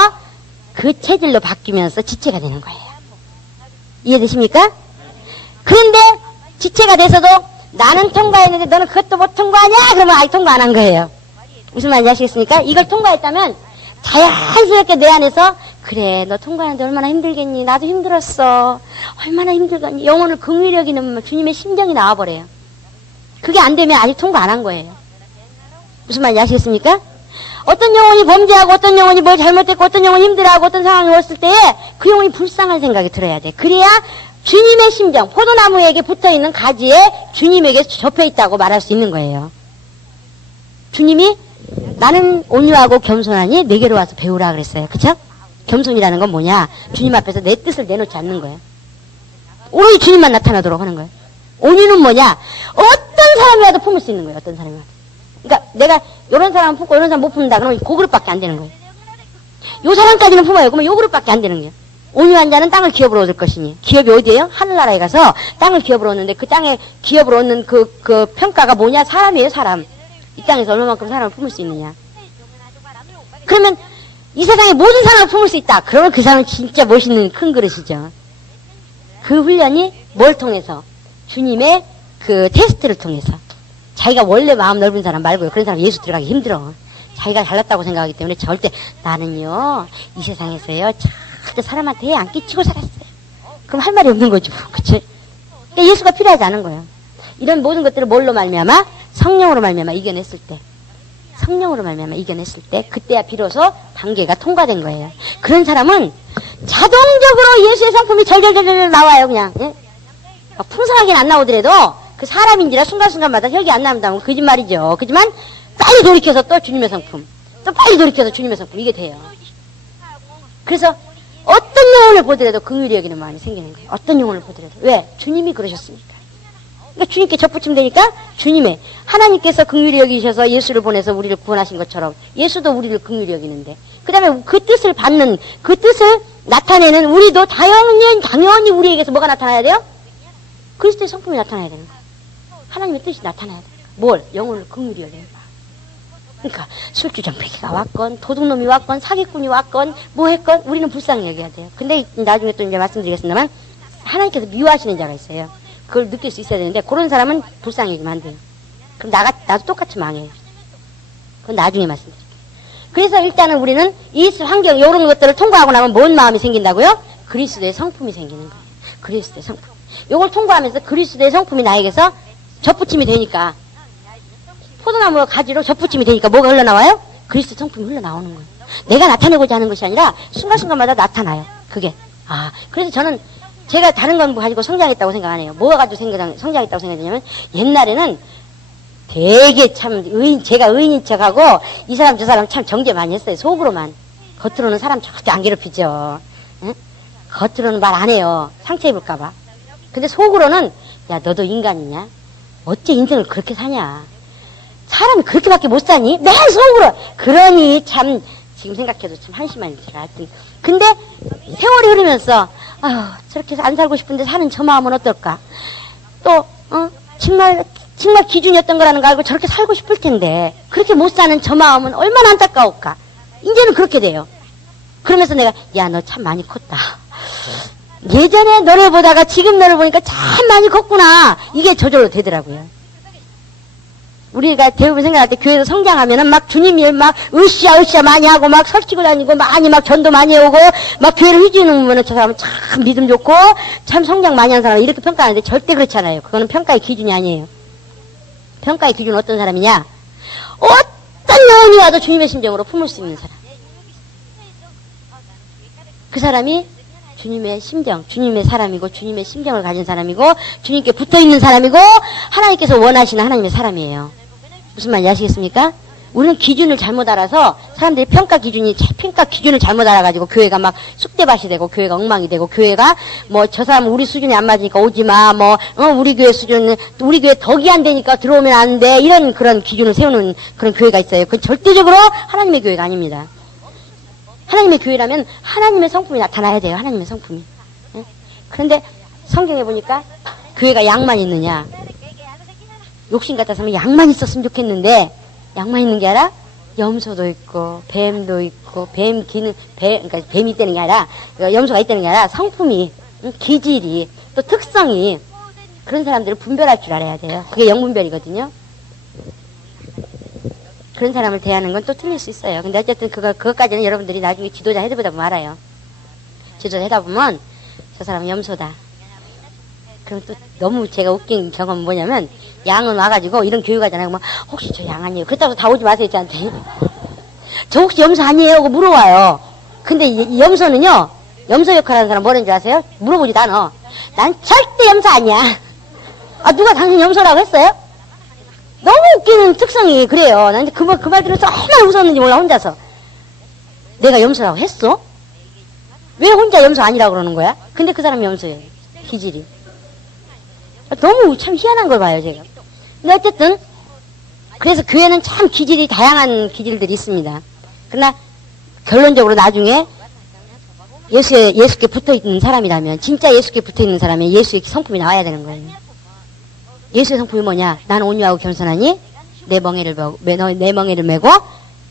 그 체질로 바뀌면서 지체가 되는 거예요. 이해되십니까? 그런데 지체가 돼서도 나는 통과했는데 너는 그것도 못 통과하냐? 그러면 아직 통과 안 한 거예요. 무슨 말인지 아시겠습니까? 이걸 통과했다면 자연스럽게 내 안에서 그래, 너 통과하는데 얼마나 힘들겠니? 나도 힘들었어. 얼마나 힘들겠니? 영혼을 긍휼히 여기는 주님의 심정이 나와버려요. 그게 안 되면 아직 통과 안 한 거예요. 무슨 말인지 아시겠습니까? 어떤 영혼이 범죄하고 어떤 영혼이 뭘 잘못했고 어떤 영혼이 힘들어하고 어떤 상황이 왔을 때에 그 영혼이 불쌍한 생각이 들어야 돼. 그래야 주님의 심정, 포도나무에게 붙어있는 가지에 주님에게 접혀있다고 말할 수 있는 거예요. 주님이 나는 온유하고 겸손하니 내게로 와서 배우라 그랬어요. 그쵸? 겸손이라는 건 뭐냐? 주님 앞에서 내 뜻을 내놓지 않는 거예요. 오로지 주님만 나타나도록 하는 거예요. 온유는 뭐냐? 어떤 사람이라도 품을 수 있는 거예요. 어떤 사람이라도. 그러니까 내가 이런 사람 품고 이런 사람 못 품는다 그러면 그 그릇밖에 안 되는 거예요. 요 사람까지는 품어요. 그러면 요 그릇밖에 안 되는 거예요. 온유한 자는 땅을 기업으로 얻을 것이니. 기업이 어디예요? 하늘나라에 가서 땅을 기업으로 얻는데 그 땅에 기업으로 얻는 그 평가가 뭐냐? 사람이에요, 사람. 이 땅에서 얼마만큼 사람을 품을 수 있느냐. 그러면 이 세상에 모든 사람을 품을 수 있다. 그러면 그 사람은 진짜 멋있는 큰 그릇이죠. 그 훈련이 뭘 통해서? 주님의 그 테스트를 통해서. 자기가 원래 마음 넓은 사람 말고요. 그런 사람 예수 들어가기 힘들어. 자기가 잘났다고 생각하기 때문에 절대 나는요 이 세상에서요 절대 사람한테 해 안 끼치고 살았어요. 그럼 할 말이 없는 거지 뭐. 그치? 그러니까 예수가 필요하지 않은 거예요. 이런 모든 것들을 뭘로 말미암아? 성령으로 말미암아 이겨냈을 때. 성령으로 말미암아 이겨냈을 때 그때야 비로소 단계가 통과된 거예요. 그런 사람은 자동적으로 예수의 성품이 절절절절 나와요. 그냥 예? 풍성하게는 안 나오더라도 그 사람인지라 순간순간마다 혈기 안 나온다면 거짓말이죠. 그렇지만 빨리 돌이켜서 또 주님의 성품, 또 빨리 돌이켜서 주님의 성품, 이게 돼요. 그래서 어떤 영혼을 보더라도 긍휼히 여기는 마음이 생기는 거예요. 어떤 영혼을 보더라도. 왜? 주님이 그러셨으니까. 그러니까 주님께 접붙이면 되니까 주님의 하나님께서 긍휼히 여기셔서 예수를 보내서 우리를 구원하신 것처럼 예수도 우리를 긍휼히 여기는데 그 다음에 그 뜻을 받는 그 뜻을 나타내는 우리도 당연히 우리에게서 뭐가 나타나야 돼요? 그리스도의 성품이 나타나야 되는 거예요. 하나님의 뜻이 나타나야 되는 거예요. 뭘? 영혼을 긍휼히 여기는 거예요. 그러니까 술주정뱅이가 왔건 도둑놈이 왔건 사기꾼이 왔건 뭐 했건 우리는 불쌍히 여겨야 돼요. 근데 나중에 또 이제 말씀드리겠습니다만 하나님께서 미워하시는 자가 있어요. 그걸 느낄 수 있어야 되는데 그런 사람은 불쌍히 여기면 안 돼요. 그럼 나도 똑같이 망해요. 그건 나중에 말씀드릴게요. 그래서 일단은 우리는 이 환경 이런 것들을 통과하고 나면 뭔 마음이 생긴다고요? 그리스도의 성품이 생기는 거예요. 그리스도의 성품. 요걸 통과하면서 그리스도의 성품이 나에게서 접붙임이 되니까 포도나무 가지로 접붙임이 되니까 뭐가 흘러나와요? 그리스도 성품이 흘러나오는 거예요. 내가 나타내고자 하는 것이 아니라 순간순간마다 나타나요. 그게. 그래서 저는 제가 다른 건 가지고 성장했다고 생각 안 해요. 뭐가 가지고 성장했다고 생각하냐면 옛날에는 되게 참 제가 의인인 척하고 이 사람 저 사람 참 정죄 많이 했어요. 속으로만. 겉으로는 사람 절대 안 괴롭히죠. 응? 겉으로는 말 안 해요. 상처 입을까봐. 근데 속으로는 야 너도 인간이냐? 어째 인생을 그렇게 사냐? 사람이 그렇게밖에 못 사니? 맨 속으로. 그러니 참 지금 생각해도 참 한심한 짓을 하지. 근데 세월이 흐르면서 저렇게 안 살고 싶은데 사는 저 마음은 어떨까? 또 정말 기준이었던 거라는 거 알고 저렇게 살고 싶을 텐데 그렇게 못 사는 저 마음은 얼마나 안타까울까? 이제는 그렇게 돼요. 그러면서 내가 야 너 참 많이 컸다. 예전에 너를 보다가 지금 너를 보니까 참 많이 컸구나. 이게 저절로 되더라고요. 우리가 대부분 생각할 때 교회에서 성장하면은 막 주님이 막 으쌰 많이 하고 막 설치고 다니고 많이 막 전도 많이 오고 막 교회를 휘두르면은 저 사람은 참 믿음 좋고 참 성장 많이 한 사람 이렇게 평가하는데 절대 그렇지 않아요. 그거는 평가의 기준이 아니에요. 평가의 기준은 어떤 사람이냐? 어떤 영혼이 와도 주님의 심정으로 품을 수 있는 사람. 그 사람이 주님의 심정, 주님의 사람이고 주님의 심정을 가진 사람이고 주님께 붙어있는 사람이고 하나님께서 원하시는 하나님의 사람이에요. 무슨 말인지 아시겠습니까? 우리는 기준을 잘못 알아서 사람들이 평가 기준을 잘못 알아가지고 교회가 막 쑥대밭이 되고 교회가 엉망이 되고 교회가 뭐 저 사람은 우리 수준이 안 맞으니까 오지마 우리 교회 수준은 우리 교회 덕이 안 되니까 들어오면 안 돼 이런 그런 기준을 세우는 그런 교회가 있어요. 그건 절대적으로 하나님의 교회가 아닙니다. 하나님의 교회라면 하나님의 성품이 나타나야 돼요. 하나님의 성품이. 예? 그런데 성경에 보니까 교회가 양만 있느냐. 욕심 같아서는 양만 있었으면 좋겠는데 양만 있는 게 아니라 염소도 있고 뱀도 있고 그러니까 뱀이 있다는 게 아니라 염소가 있다는 게 아니라 성품이 기질이 또 특성이 그런 사람들을 분별할 줄 알아야 돼요. 그게 영분별이거든요. 그런 사람을 대하는 건 또 틀릴 수 있어요. 근데 어쨌든 그것까지는 여러분들이 나중에 지도자 해보다 보면 알아요. 지도자 하다 보면 저 사람은 염소다. 그럼 또 너무 제가 웃긴 경험은 뭐냐면 양은 와가지고 이런 교육 하잖아요. 뭐 혹시 저 양 아니에요? 그렇다고 다 오지 마세요 저한테. 저 혹시 염소 아니에요? 하고 물어와요. 근데 이 염소는요, 염소 역할하는 사람 뭐라는 줄 아세요? 물어보지도 않아. 난 절대 염소 아니야. 아, 누가 당신 염소라고 했어요? 너무 웃기는 특성이 그래요. 난 그 말 들으면서 얼마나 웃었는지 몰라, 혼자서. 내가 염소라고 했어? 왜 혼자 염소 아니라고 그러는 거야? 근데 그 사람이 염소예요. 기질이. 너무 참 희한한 걸 봐요, 제가. 근데 어쨌든, 그래서 교회는 참 기질이, 다양한 기질들이 있습니다. 그러나, 결론적으로 나중에 예수께 붙어 있는 사람이라면, 진짜 예수께 붙어 있는 사람이 예수의 성품이 나와야 되는 거예요. 예수의 성품이 뭐냐? 나는 온유하고 겸손하니, 내 멍에를 메고,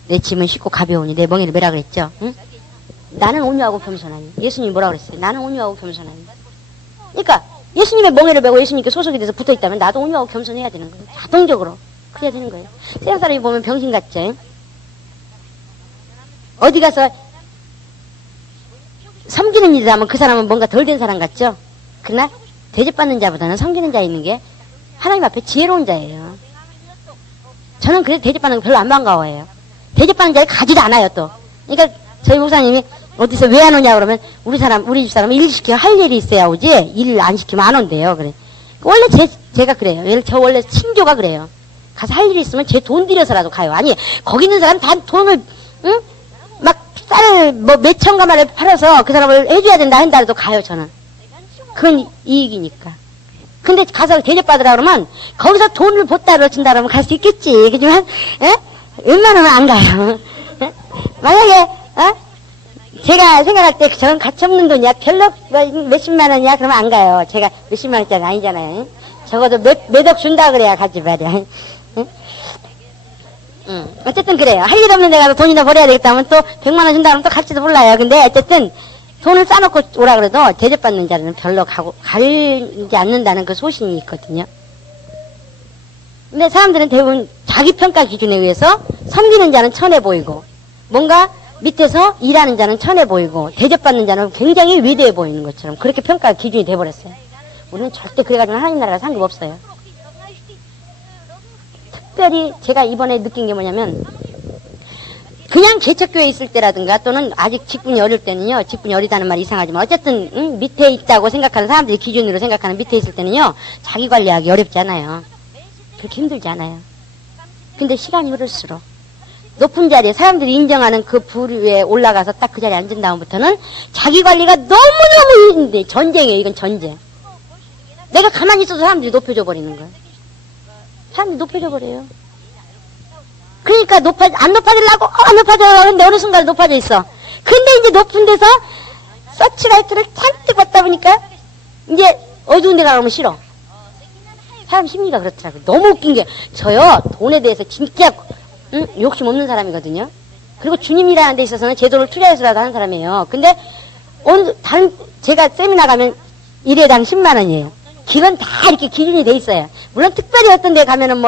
내 짐은 쉽고 가벼우니, 내 멍에를 메라 그랬죠. 응? 나는 온유하고 겸손하니. 예수님이 뭐라 그랬어요? 나는 온유하고 겸손하니. 그러니까, 예수님의 멍에를 메고 예수님께 소속이 돼서 붙어 있다면, 나도 온유하고 겸손해야 되는 거예요. 자동적으로. 그래야 되는 거예요. 세상 사람이 보면 병신 같죠? 어디 가서 섬기는 일을 하면 그 사람은 뭔가 덜 된 사람 같죠? 그러나 대접받는 자보다는 섬기는 자에 있는 게 하나님 앞에 지혜로운 자예요. 저는 그래서 대접받는 거 별로 안 반가워해요. 대접받는 자를 가지도 않아요, 또. 그러니까 저희 목사님이 어디서 왜 안 오냐 그러면 우리 집 사람은 일 시키면 할 일이 있어야 오지 일 안 시키면 안 온대요. 그래. 원래 제가 그래요. 저 원래 신조가 그래요. 가서 할 일이 있으면 제 돈 들여서라도 가요. 아니, 거기 있는 사람 다 돈을, 응? 막 쌀을 몇 천가마를 팔아서 그 사람을 해줘야 된다 한다라도 가요, 저는. 그건 이익이니까. 근데 가서 대접받으라 그러면 거기서 돈을 보따리로 준다 그러면 갈 수 있겠지. 그지만, 웬만하면 안 가요. 만약에, 제가 생각할 때 저는 가치 없는 돈이야. 별로 몇십만 원이야. 그러면 안 가요. 제가 몇십만 원짜리 아니잖아요. 적어도 몇억 준다 그래야 가지 말이야. 어쨌든 그래요. 할 일 없는 데 가서 돈이나 벌어야 되겠다 하면 또 100만 원 준다 그러면 또 갈지도 몰라요. 근데 어쨌든 돈을 싸놓고 오라 그래도 대접받는 자는 별로 가지 않는다는 그 소신이 있거든요. 근데 사람들은 대부분 자기 평가 기준에 의해서 섬기는 자는 천해 보이고 뭔가 밑에서 일하는 자는 천해 보이고 대접받는 자는 굉장히 위대해 보이는 것처럼 그렇게 평가 기준이 돼버렸어요. 우리는 절대 그래가지고 하나님 나라가 상관없어요. 특별히 제가 이번에 느낀 게 뭐냐면 그냥 개척교회에 있을 때라든가 또는 아직 직분이 어릴 때는요. 직분이 어리다는 말이 이상하지만 어쨌든 밑에 있다고 생각하는 사람들이 기준으로 생각하는 밑에 있을 때는요. 자기 관리하기 어렵지 않아요. 그렇게 힘들지 않아요. 근데 시간이 흐를수록 높은 자리에 사람들이 인정하는 그 부류에 올라가서 딱 그 자리에 앉은 다음부터는 자기 관리가 너무너무 힘든데 전쟁이에요. 이건 전쟁. 내가 가만히 있어도 사람들이 높여줘 버리는 거예요. 사람들이 높여줘 버려요. 그러니까 안 높아지려고, 안 높아져요. 근데 어느 순간 높아져 있어. 근데 이제 높은 데서 서치라이트를 잔뜩 받다 보니까 이제 어두운 데 가면 싫어. 사람 심리가 그렇더라고요. 너무 웃긴 게, 저요, 돈에 대해서 진짜, 욕심 없는 사람이거든요. 그리고 주님이라는 데 있어서는 제 돈을 투자해서라도 하는 사람이에요. 근데, 제가 세미나 가면 일회당 10만 원이에요. 기건 다 이렇게 기준이 돼 있어요. 물론 특별히 어떤 데 가면은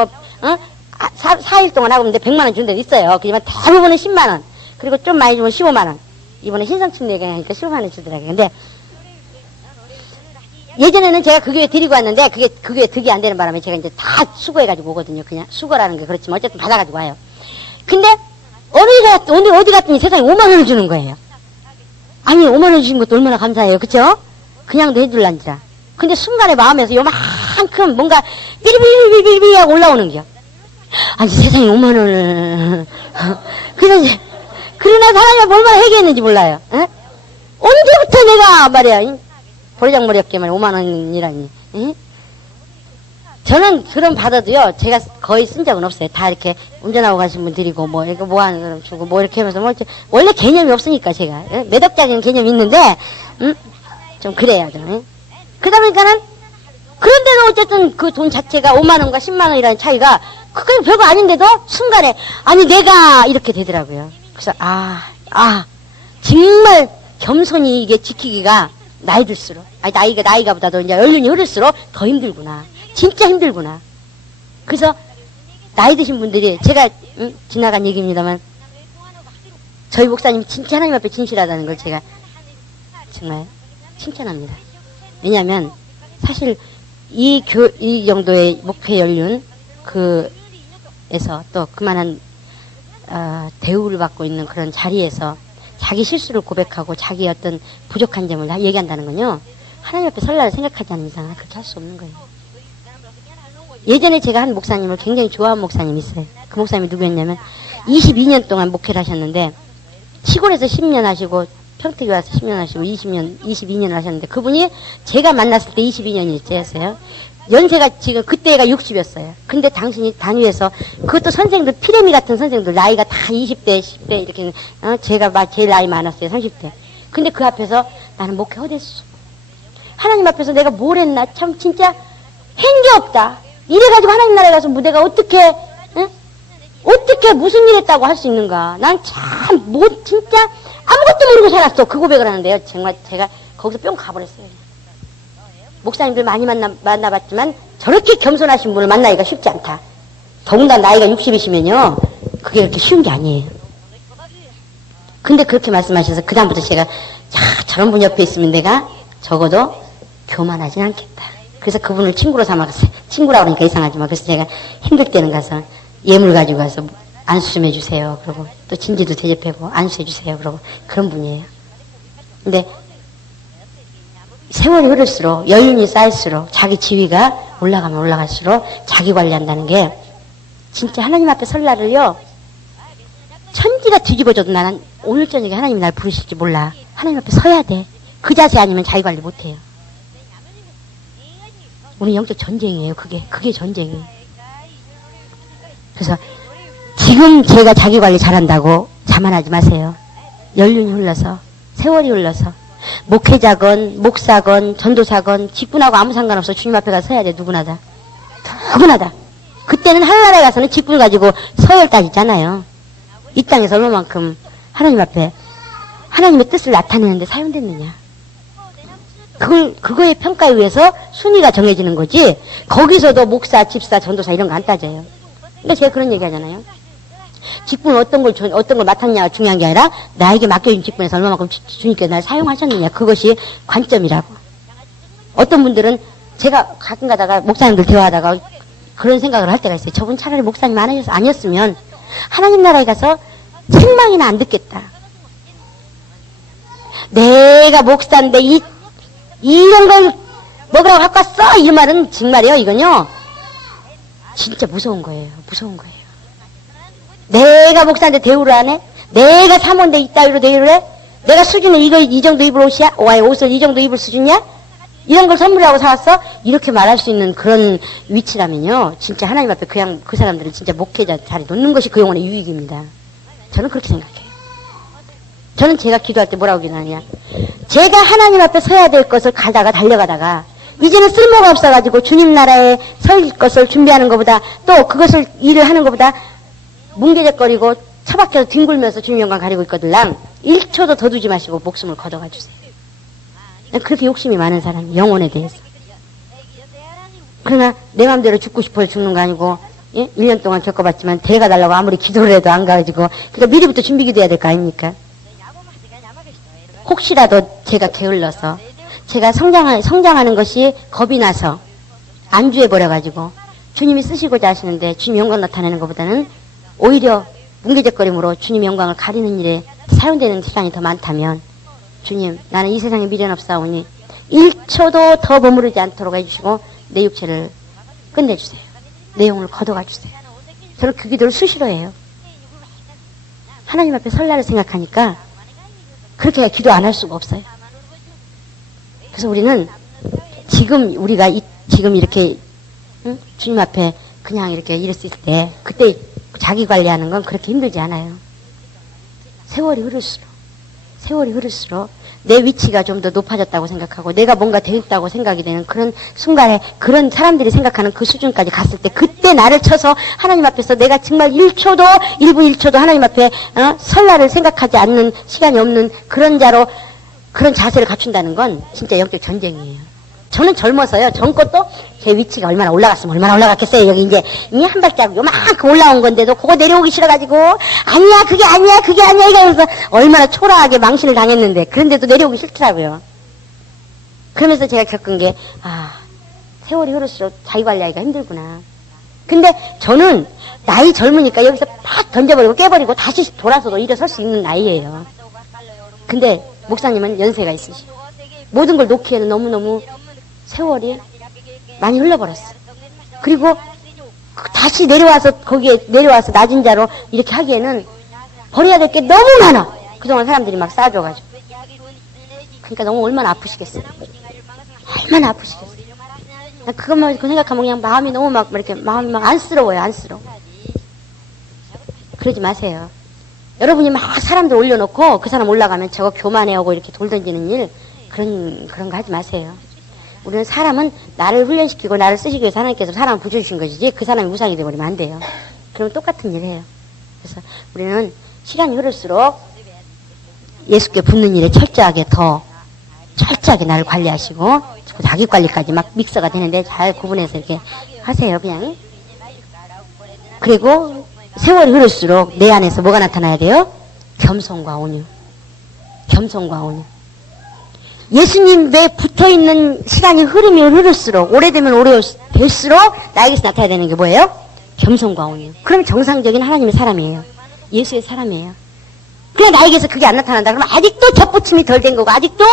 4일 동안 하고 있는데 100만 원 준 데도 있어요. 그지만 대부분은 10만 원. 그리고 좀 많이 주면 15만 원. 이번에 신성침 얘기하니까 15만 원 주더라고요. 근데, 예전에는 제가 그 교회 데리고 왔는데, 그 교회 득이 안 되는 바람에 제가 이제 다 수거해가지고 오거든요. 그냥 수거라는 게 그렇지만 어쨌든 받아가지고 와요. 근데, 어디 갔더니 세상에 5만 원을 주는 거예요. 아니, 5만 원 주신 것도 얼마나 감사해요. 그쵸? 그냥도 해줄란지라. 근데 순간에 마음에서 요만큼 뭔가 삐리삐리삐리삐리 하고 올라오는 게요. 아니, 세상에 5만 원을. 그래서 이제, 그러나 사람이 얼마나 회개했는지 몰라요. 에? 언제부터 내가 말이야. 버리장머리 없게 말이야. 5만 원이라니. 에? 저는 그런 받아도요, 제가 거의 쓴 적은 없어요. 다 이렇게 운전하고 가신 분 드리고, 이렇게 뭐 하는 사람 주고, 이렇게 하면서, 원래 개념이 없으니까, 제가. 매덕적인 개념이 있는데, 좀 그래요, 좀. 그러다 보니까는, 그런데도 어쨌든 그 돈 자체가 5만 원과 10만 원이라는 차이가, 그게 별거 아닌데도, 순간에, 아니, 내가, 이렇게 되더라고요. 그래서, 정말 겸손히 이게 지키기가, 나이 들수록, 나이가 보다도 이제 연륜이 흐를수록 더 힘들구나. 진짜 힘들구나. 그래서 나이 드신 분들이 제가 지나간 얘기입니다만 저희 목사님 진짜 하나님 앞에 진실하다는 걸 제가 정말 칭찬합니다. 왜냐하면 사실 이 정도의 목회 연륜 에서 또 그만한 대우를 받고 있는 그런 자리에서 자기 실수를 고백하고 자기 어떤 부족한 점을 다 얘기한다는 건요. 하나님 앞에 설날을 생각하지 않는 이상은 그렇게 할 수 없는 거예요. 예전에 제가 한 목사님을 굉장히 좋아하는 목사님이 있어요. 그 목사님이 누구였냐면 22년 동안 목회를 하셨는데 시골에서 10년 하시고 평택에 와서 10년 하시고 22년 하셨는데 그분이 제가 만났을 때 22년이었어요. 연세가 지금 그때가 60이었어요. 근데 당신이 단위에서 그것도 선생들 피레미 같은 선생들 나이가 다 20대 10대 이렇게 제가 제일 나이 많았어요. 30대. 근데 그 앞에서 나는 목회 어딨어. 하나님 앞에서 내가 뭘 했나 참 진짜 한 게 없다. 이래가지고 하나님 나라에 가서 내가 어떻게 무슨 일 했다고 할 수 있는가. 난 참 진짜 아무것도 모르고 살았어. 그 고백을 하는데요. 정말 제가 거기서 뿅 가버렸어요. 목사님들 많이 만나봤지만 저렇게 겸손하신 분을 만나기가 쉽지 않다. 더군다나 나이가 60이시면요. 그게 그렇게 쉬운 게 아니에요. 근데 그렇게 말씀하셔서 그 다음부터 제가 저런 분 옆에 있으면 내가 적어도 교만하진 않겠다. 그래서 그분을 친구로 삼아서 친구라고 그러니까 이상하지만 그래서 제가 힘들 때는 가서 예물 가지고 가서 안수 좀 해주세요. 그러고 또 진지도 대접하고 안수해 주세요. 그러고 그런 분이에요. 근데 세월이 흐를수록 연륜이 쌓일수록 자기 지위가 올라가면 올라갈수록 자기 관리한다는 게 진짜 하나님 앞에 설날을요. 천지가 뒤집어져도 나는 오늘 저녁에 하나님이 날 부르실지 몰라. 하나님 앞에 서야 돼. 그 자세 아니면 자기 관리 못해요. 우리 영적 전쟁이에요. 그게 전쟁이에요. 그래서 지금 제가 자기 관리 잘한다고 자만하지 마세요. 연륜이 흘러서 세월이 흘러서 목회자건 목사건 전도사건 직분하고 아무 상관없어. 주님 앞에 가서 서야 돼. 누구나 다. 그때는 하늘나라에 가서는 직분 가지고 서열 따지잖아요. 이 땅에서 얼마만큼 하나님 앞에 하나님의 뜻을 나타내는데 사용됐느냐. 그거의 평가에 의해서 순위가 정해지는 거지. 거기서도 목사, 집사, 전도사 이런 거 안 따져요. 그러니까 제가 그런 얘기 하잖아요. 직분 어떤 걸 맡았냐가 중요한 게 아니라 나에게 맡겨진 직분에서 얼마만큼 주님께서 날 사용하셨느냐. 그것이 관점이라고. 어떤 분들은 제가 가끔 가다가 목사님들 대화하다가 그런 생각을 할 때가 있어요. 저분 차라리 목사님 아니었으면 하나님 나라에 가서 책망이나 안 듣겠다. 내가 목사인데 이런 걸 먹으라고 갖고 왔어? 이 말은 정말이에요. 이건요. 진짜 무서운 거예요. 내가 목사인데 대우를 안 해? 내가 사모인데 이따위로 대우를 해? 내가 수준에 이 정도 입을 옷이야? 옷을 이 정도 입을 수준이야? 이런 걸 선물하고 사왔어? 이렇게 말할 수 있는 그런 위치라면요. 진짜 하나님 앞에 그냥 그 사람들은 진짜 목회자 자리 놓는 것이 그 영혼의 유익입니다. 저는 그렇게 생각해요. 저는 제가 기도할 때 뭐라고 기도하냐. 제가 하나님 앞에 서야 될 것을 달려가다가 이제는 쓸모가 없어가지고 주님 나라에 설 것을 준비하는 것보다 또 그것을 일을 하는 것보다 뭉개적거리고 처박혀서 뒹굴면서 주님 영광 가리고 있거들랑 1초도 더 두지 마시고 목숨을 걷어가 주세요. 그렇게 욕심이 많은 사람이 영혼에 대해서. 그러나 내 마음대로 죽고 싶어서 죽는 거 아니고 1년 동안 겪어봤지만 대가 달라고 아무리 기도를 해도 안 가가지고 그러니까 미리부터 준비 기도해야 될 거 아닙니까? 혹시라도 제가 게을러서 제가 성장하는 것이 겁이 나서 안주해버려가지고 주님이 쓰시고자 하시는데 주님 영광 나타내는 것보다는 오히려 뭉개적거림으로 주님 영광을 가리는 일에 사용되는 시간이 더 많다면 주님 나는 이 세상에 미련 없사오니 1초도 더 머무르지 않도록 해주시고 내 육체를 끝내주세요. 내 영혼을 걷어가 주세요. 저는 그 기도를 수시로 해요. 하나님 앞에 설날을 생각하니까 그렇게 기도 안 할 수가 없어요. 그래서 우리는 지금 우리가 지금 이렇게 주님 앞에 그냥 이렇게 이랬을 때 그때 자기 관리하는 건 그렇게 힘들지 않아요. 세월이 흐를수록 내 위치가 좀 더 높아졌다고 생각하고 내가 뭔가 되겠다고 생각이 되는 그런 순간에 그런 사람들이 생각하는 그 수준까지 갔을 때 그때 나를 쳐서 하나님 앞에서 내가 정말 1분 1초도 하나님 앞에 설날을 생각하지 않는 시간이 없는 그런 자로 그런 자세를 갖춘다는 건 진짜 영적 전쟁이에요. 저는 젊어서요. 젊고 또 제 위치가 얼마나 올라갔으면 얼마나 올라갔겠어요. 여기 이제 한 발자국 요만큼 올라온 건데도 그거 내려오기 싫어가지고 아니야 그게 아니야 이러면서 얼마나 초라하게 망신을 당했는데 그런데도 내려오기 싫더라고요. 그러면서 제가 겪은 게 세월이 흐를수록 자기 관리하기가 힘들구나. 근데 저는 나이 젊으니까 여기서 팍 던져버리고 깨버리고 다시 돌아서도 일어설 수 있는 나이예요. 근데 목사님은 연세가 있으시. 모든 걸 놓기에는 너무너무 세월이 많이 흘러버렸어. 그리고 다시 내려와서 거기에 내려와서 낮은 자로 이렇게 하기에는 버려야 될 게 너무 많아. 그동안 사람들이 막 쌓아줘가지고. 그러니까 너무 얼마나 아프시겠어요. 얼마나 아프시겠어요. 그것만 그 생각하면 그냥 마음이 너무 막 이렇게 마음이 막 안쓰러워요. 안쓰러워. 그러지 마세요. 여러분이 막 사람들 올려놓고 그 사람 올라가면 저거 교만해하고 이렇게 돌 던지는 일 그런 거 하지 마세요. 우리는 사람은 나를 훈련시키고 나를 쓰시기 위해서 하나님께서 사람을 붙여주신 것이지 그 사람이 무상이 되어버리면 안 돼요. 그러면 똑같은 일을 해요. 그래서 우리는 시간이 흐를수록 예수께 붙는 일에 철저하게 나를 관리하시고 자기 관리까지 막 믹서가 되는데 잘 구분해서 이렇게 하세요. 그냥. 그리고 세월이 흐를수록 내 안에서 뭐가 나타나야 돼요? 겸손과 온유. 겸손과 온유. 예수님에 붙어있는 시간이 흐를수록 오래되면 오래될수록 나에게서 나타나야 되는 게 뭐예요? 겸손과 온유. 그럼 정상적인 하나님의 사람이에요. 예수의 사람이에요. 그냥 나에게서 그게 안 나타난다 그러면 아직도 덧붙임이 덜 된 거고 아직도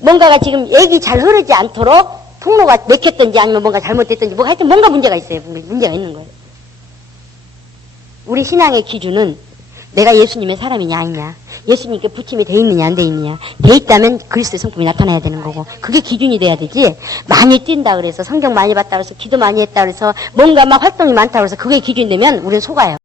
뭔가가 지금 얘기 잘 흐르지 않도록 통로가 막혔든지 아니면 뭔가 잘못됐든지 뭐가 하여튼 뭔가 문제가 있어요. 문제가 있는 거예요. 우리 신앙의 기준은 내가 예수님의 사람이냐 아니냐, 예수님께 붙임이 돼 있느냐 안 돼 있느냐, 돼 있다면 그리스도의 성품이 나타나야 되는 거고 그게 기준이 돼야 되지. 많이 뛴다 그래서 성경 많이 봤다 그래서 기도 많이 했다 그래서 뭔가 막 활동이 많다 그래서 그게 기준이 되면 우리는 속아요.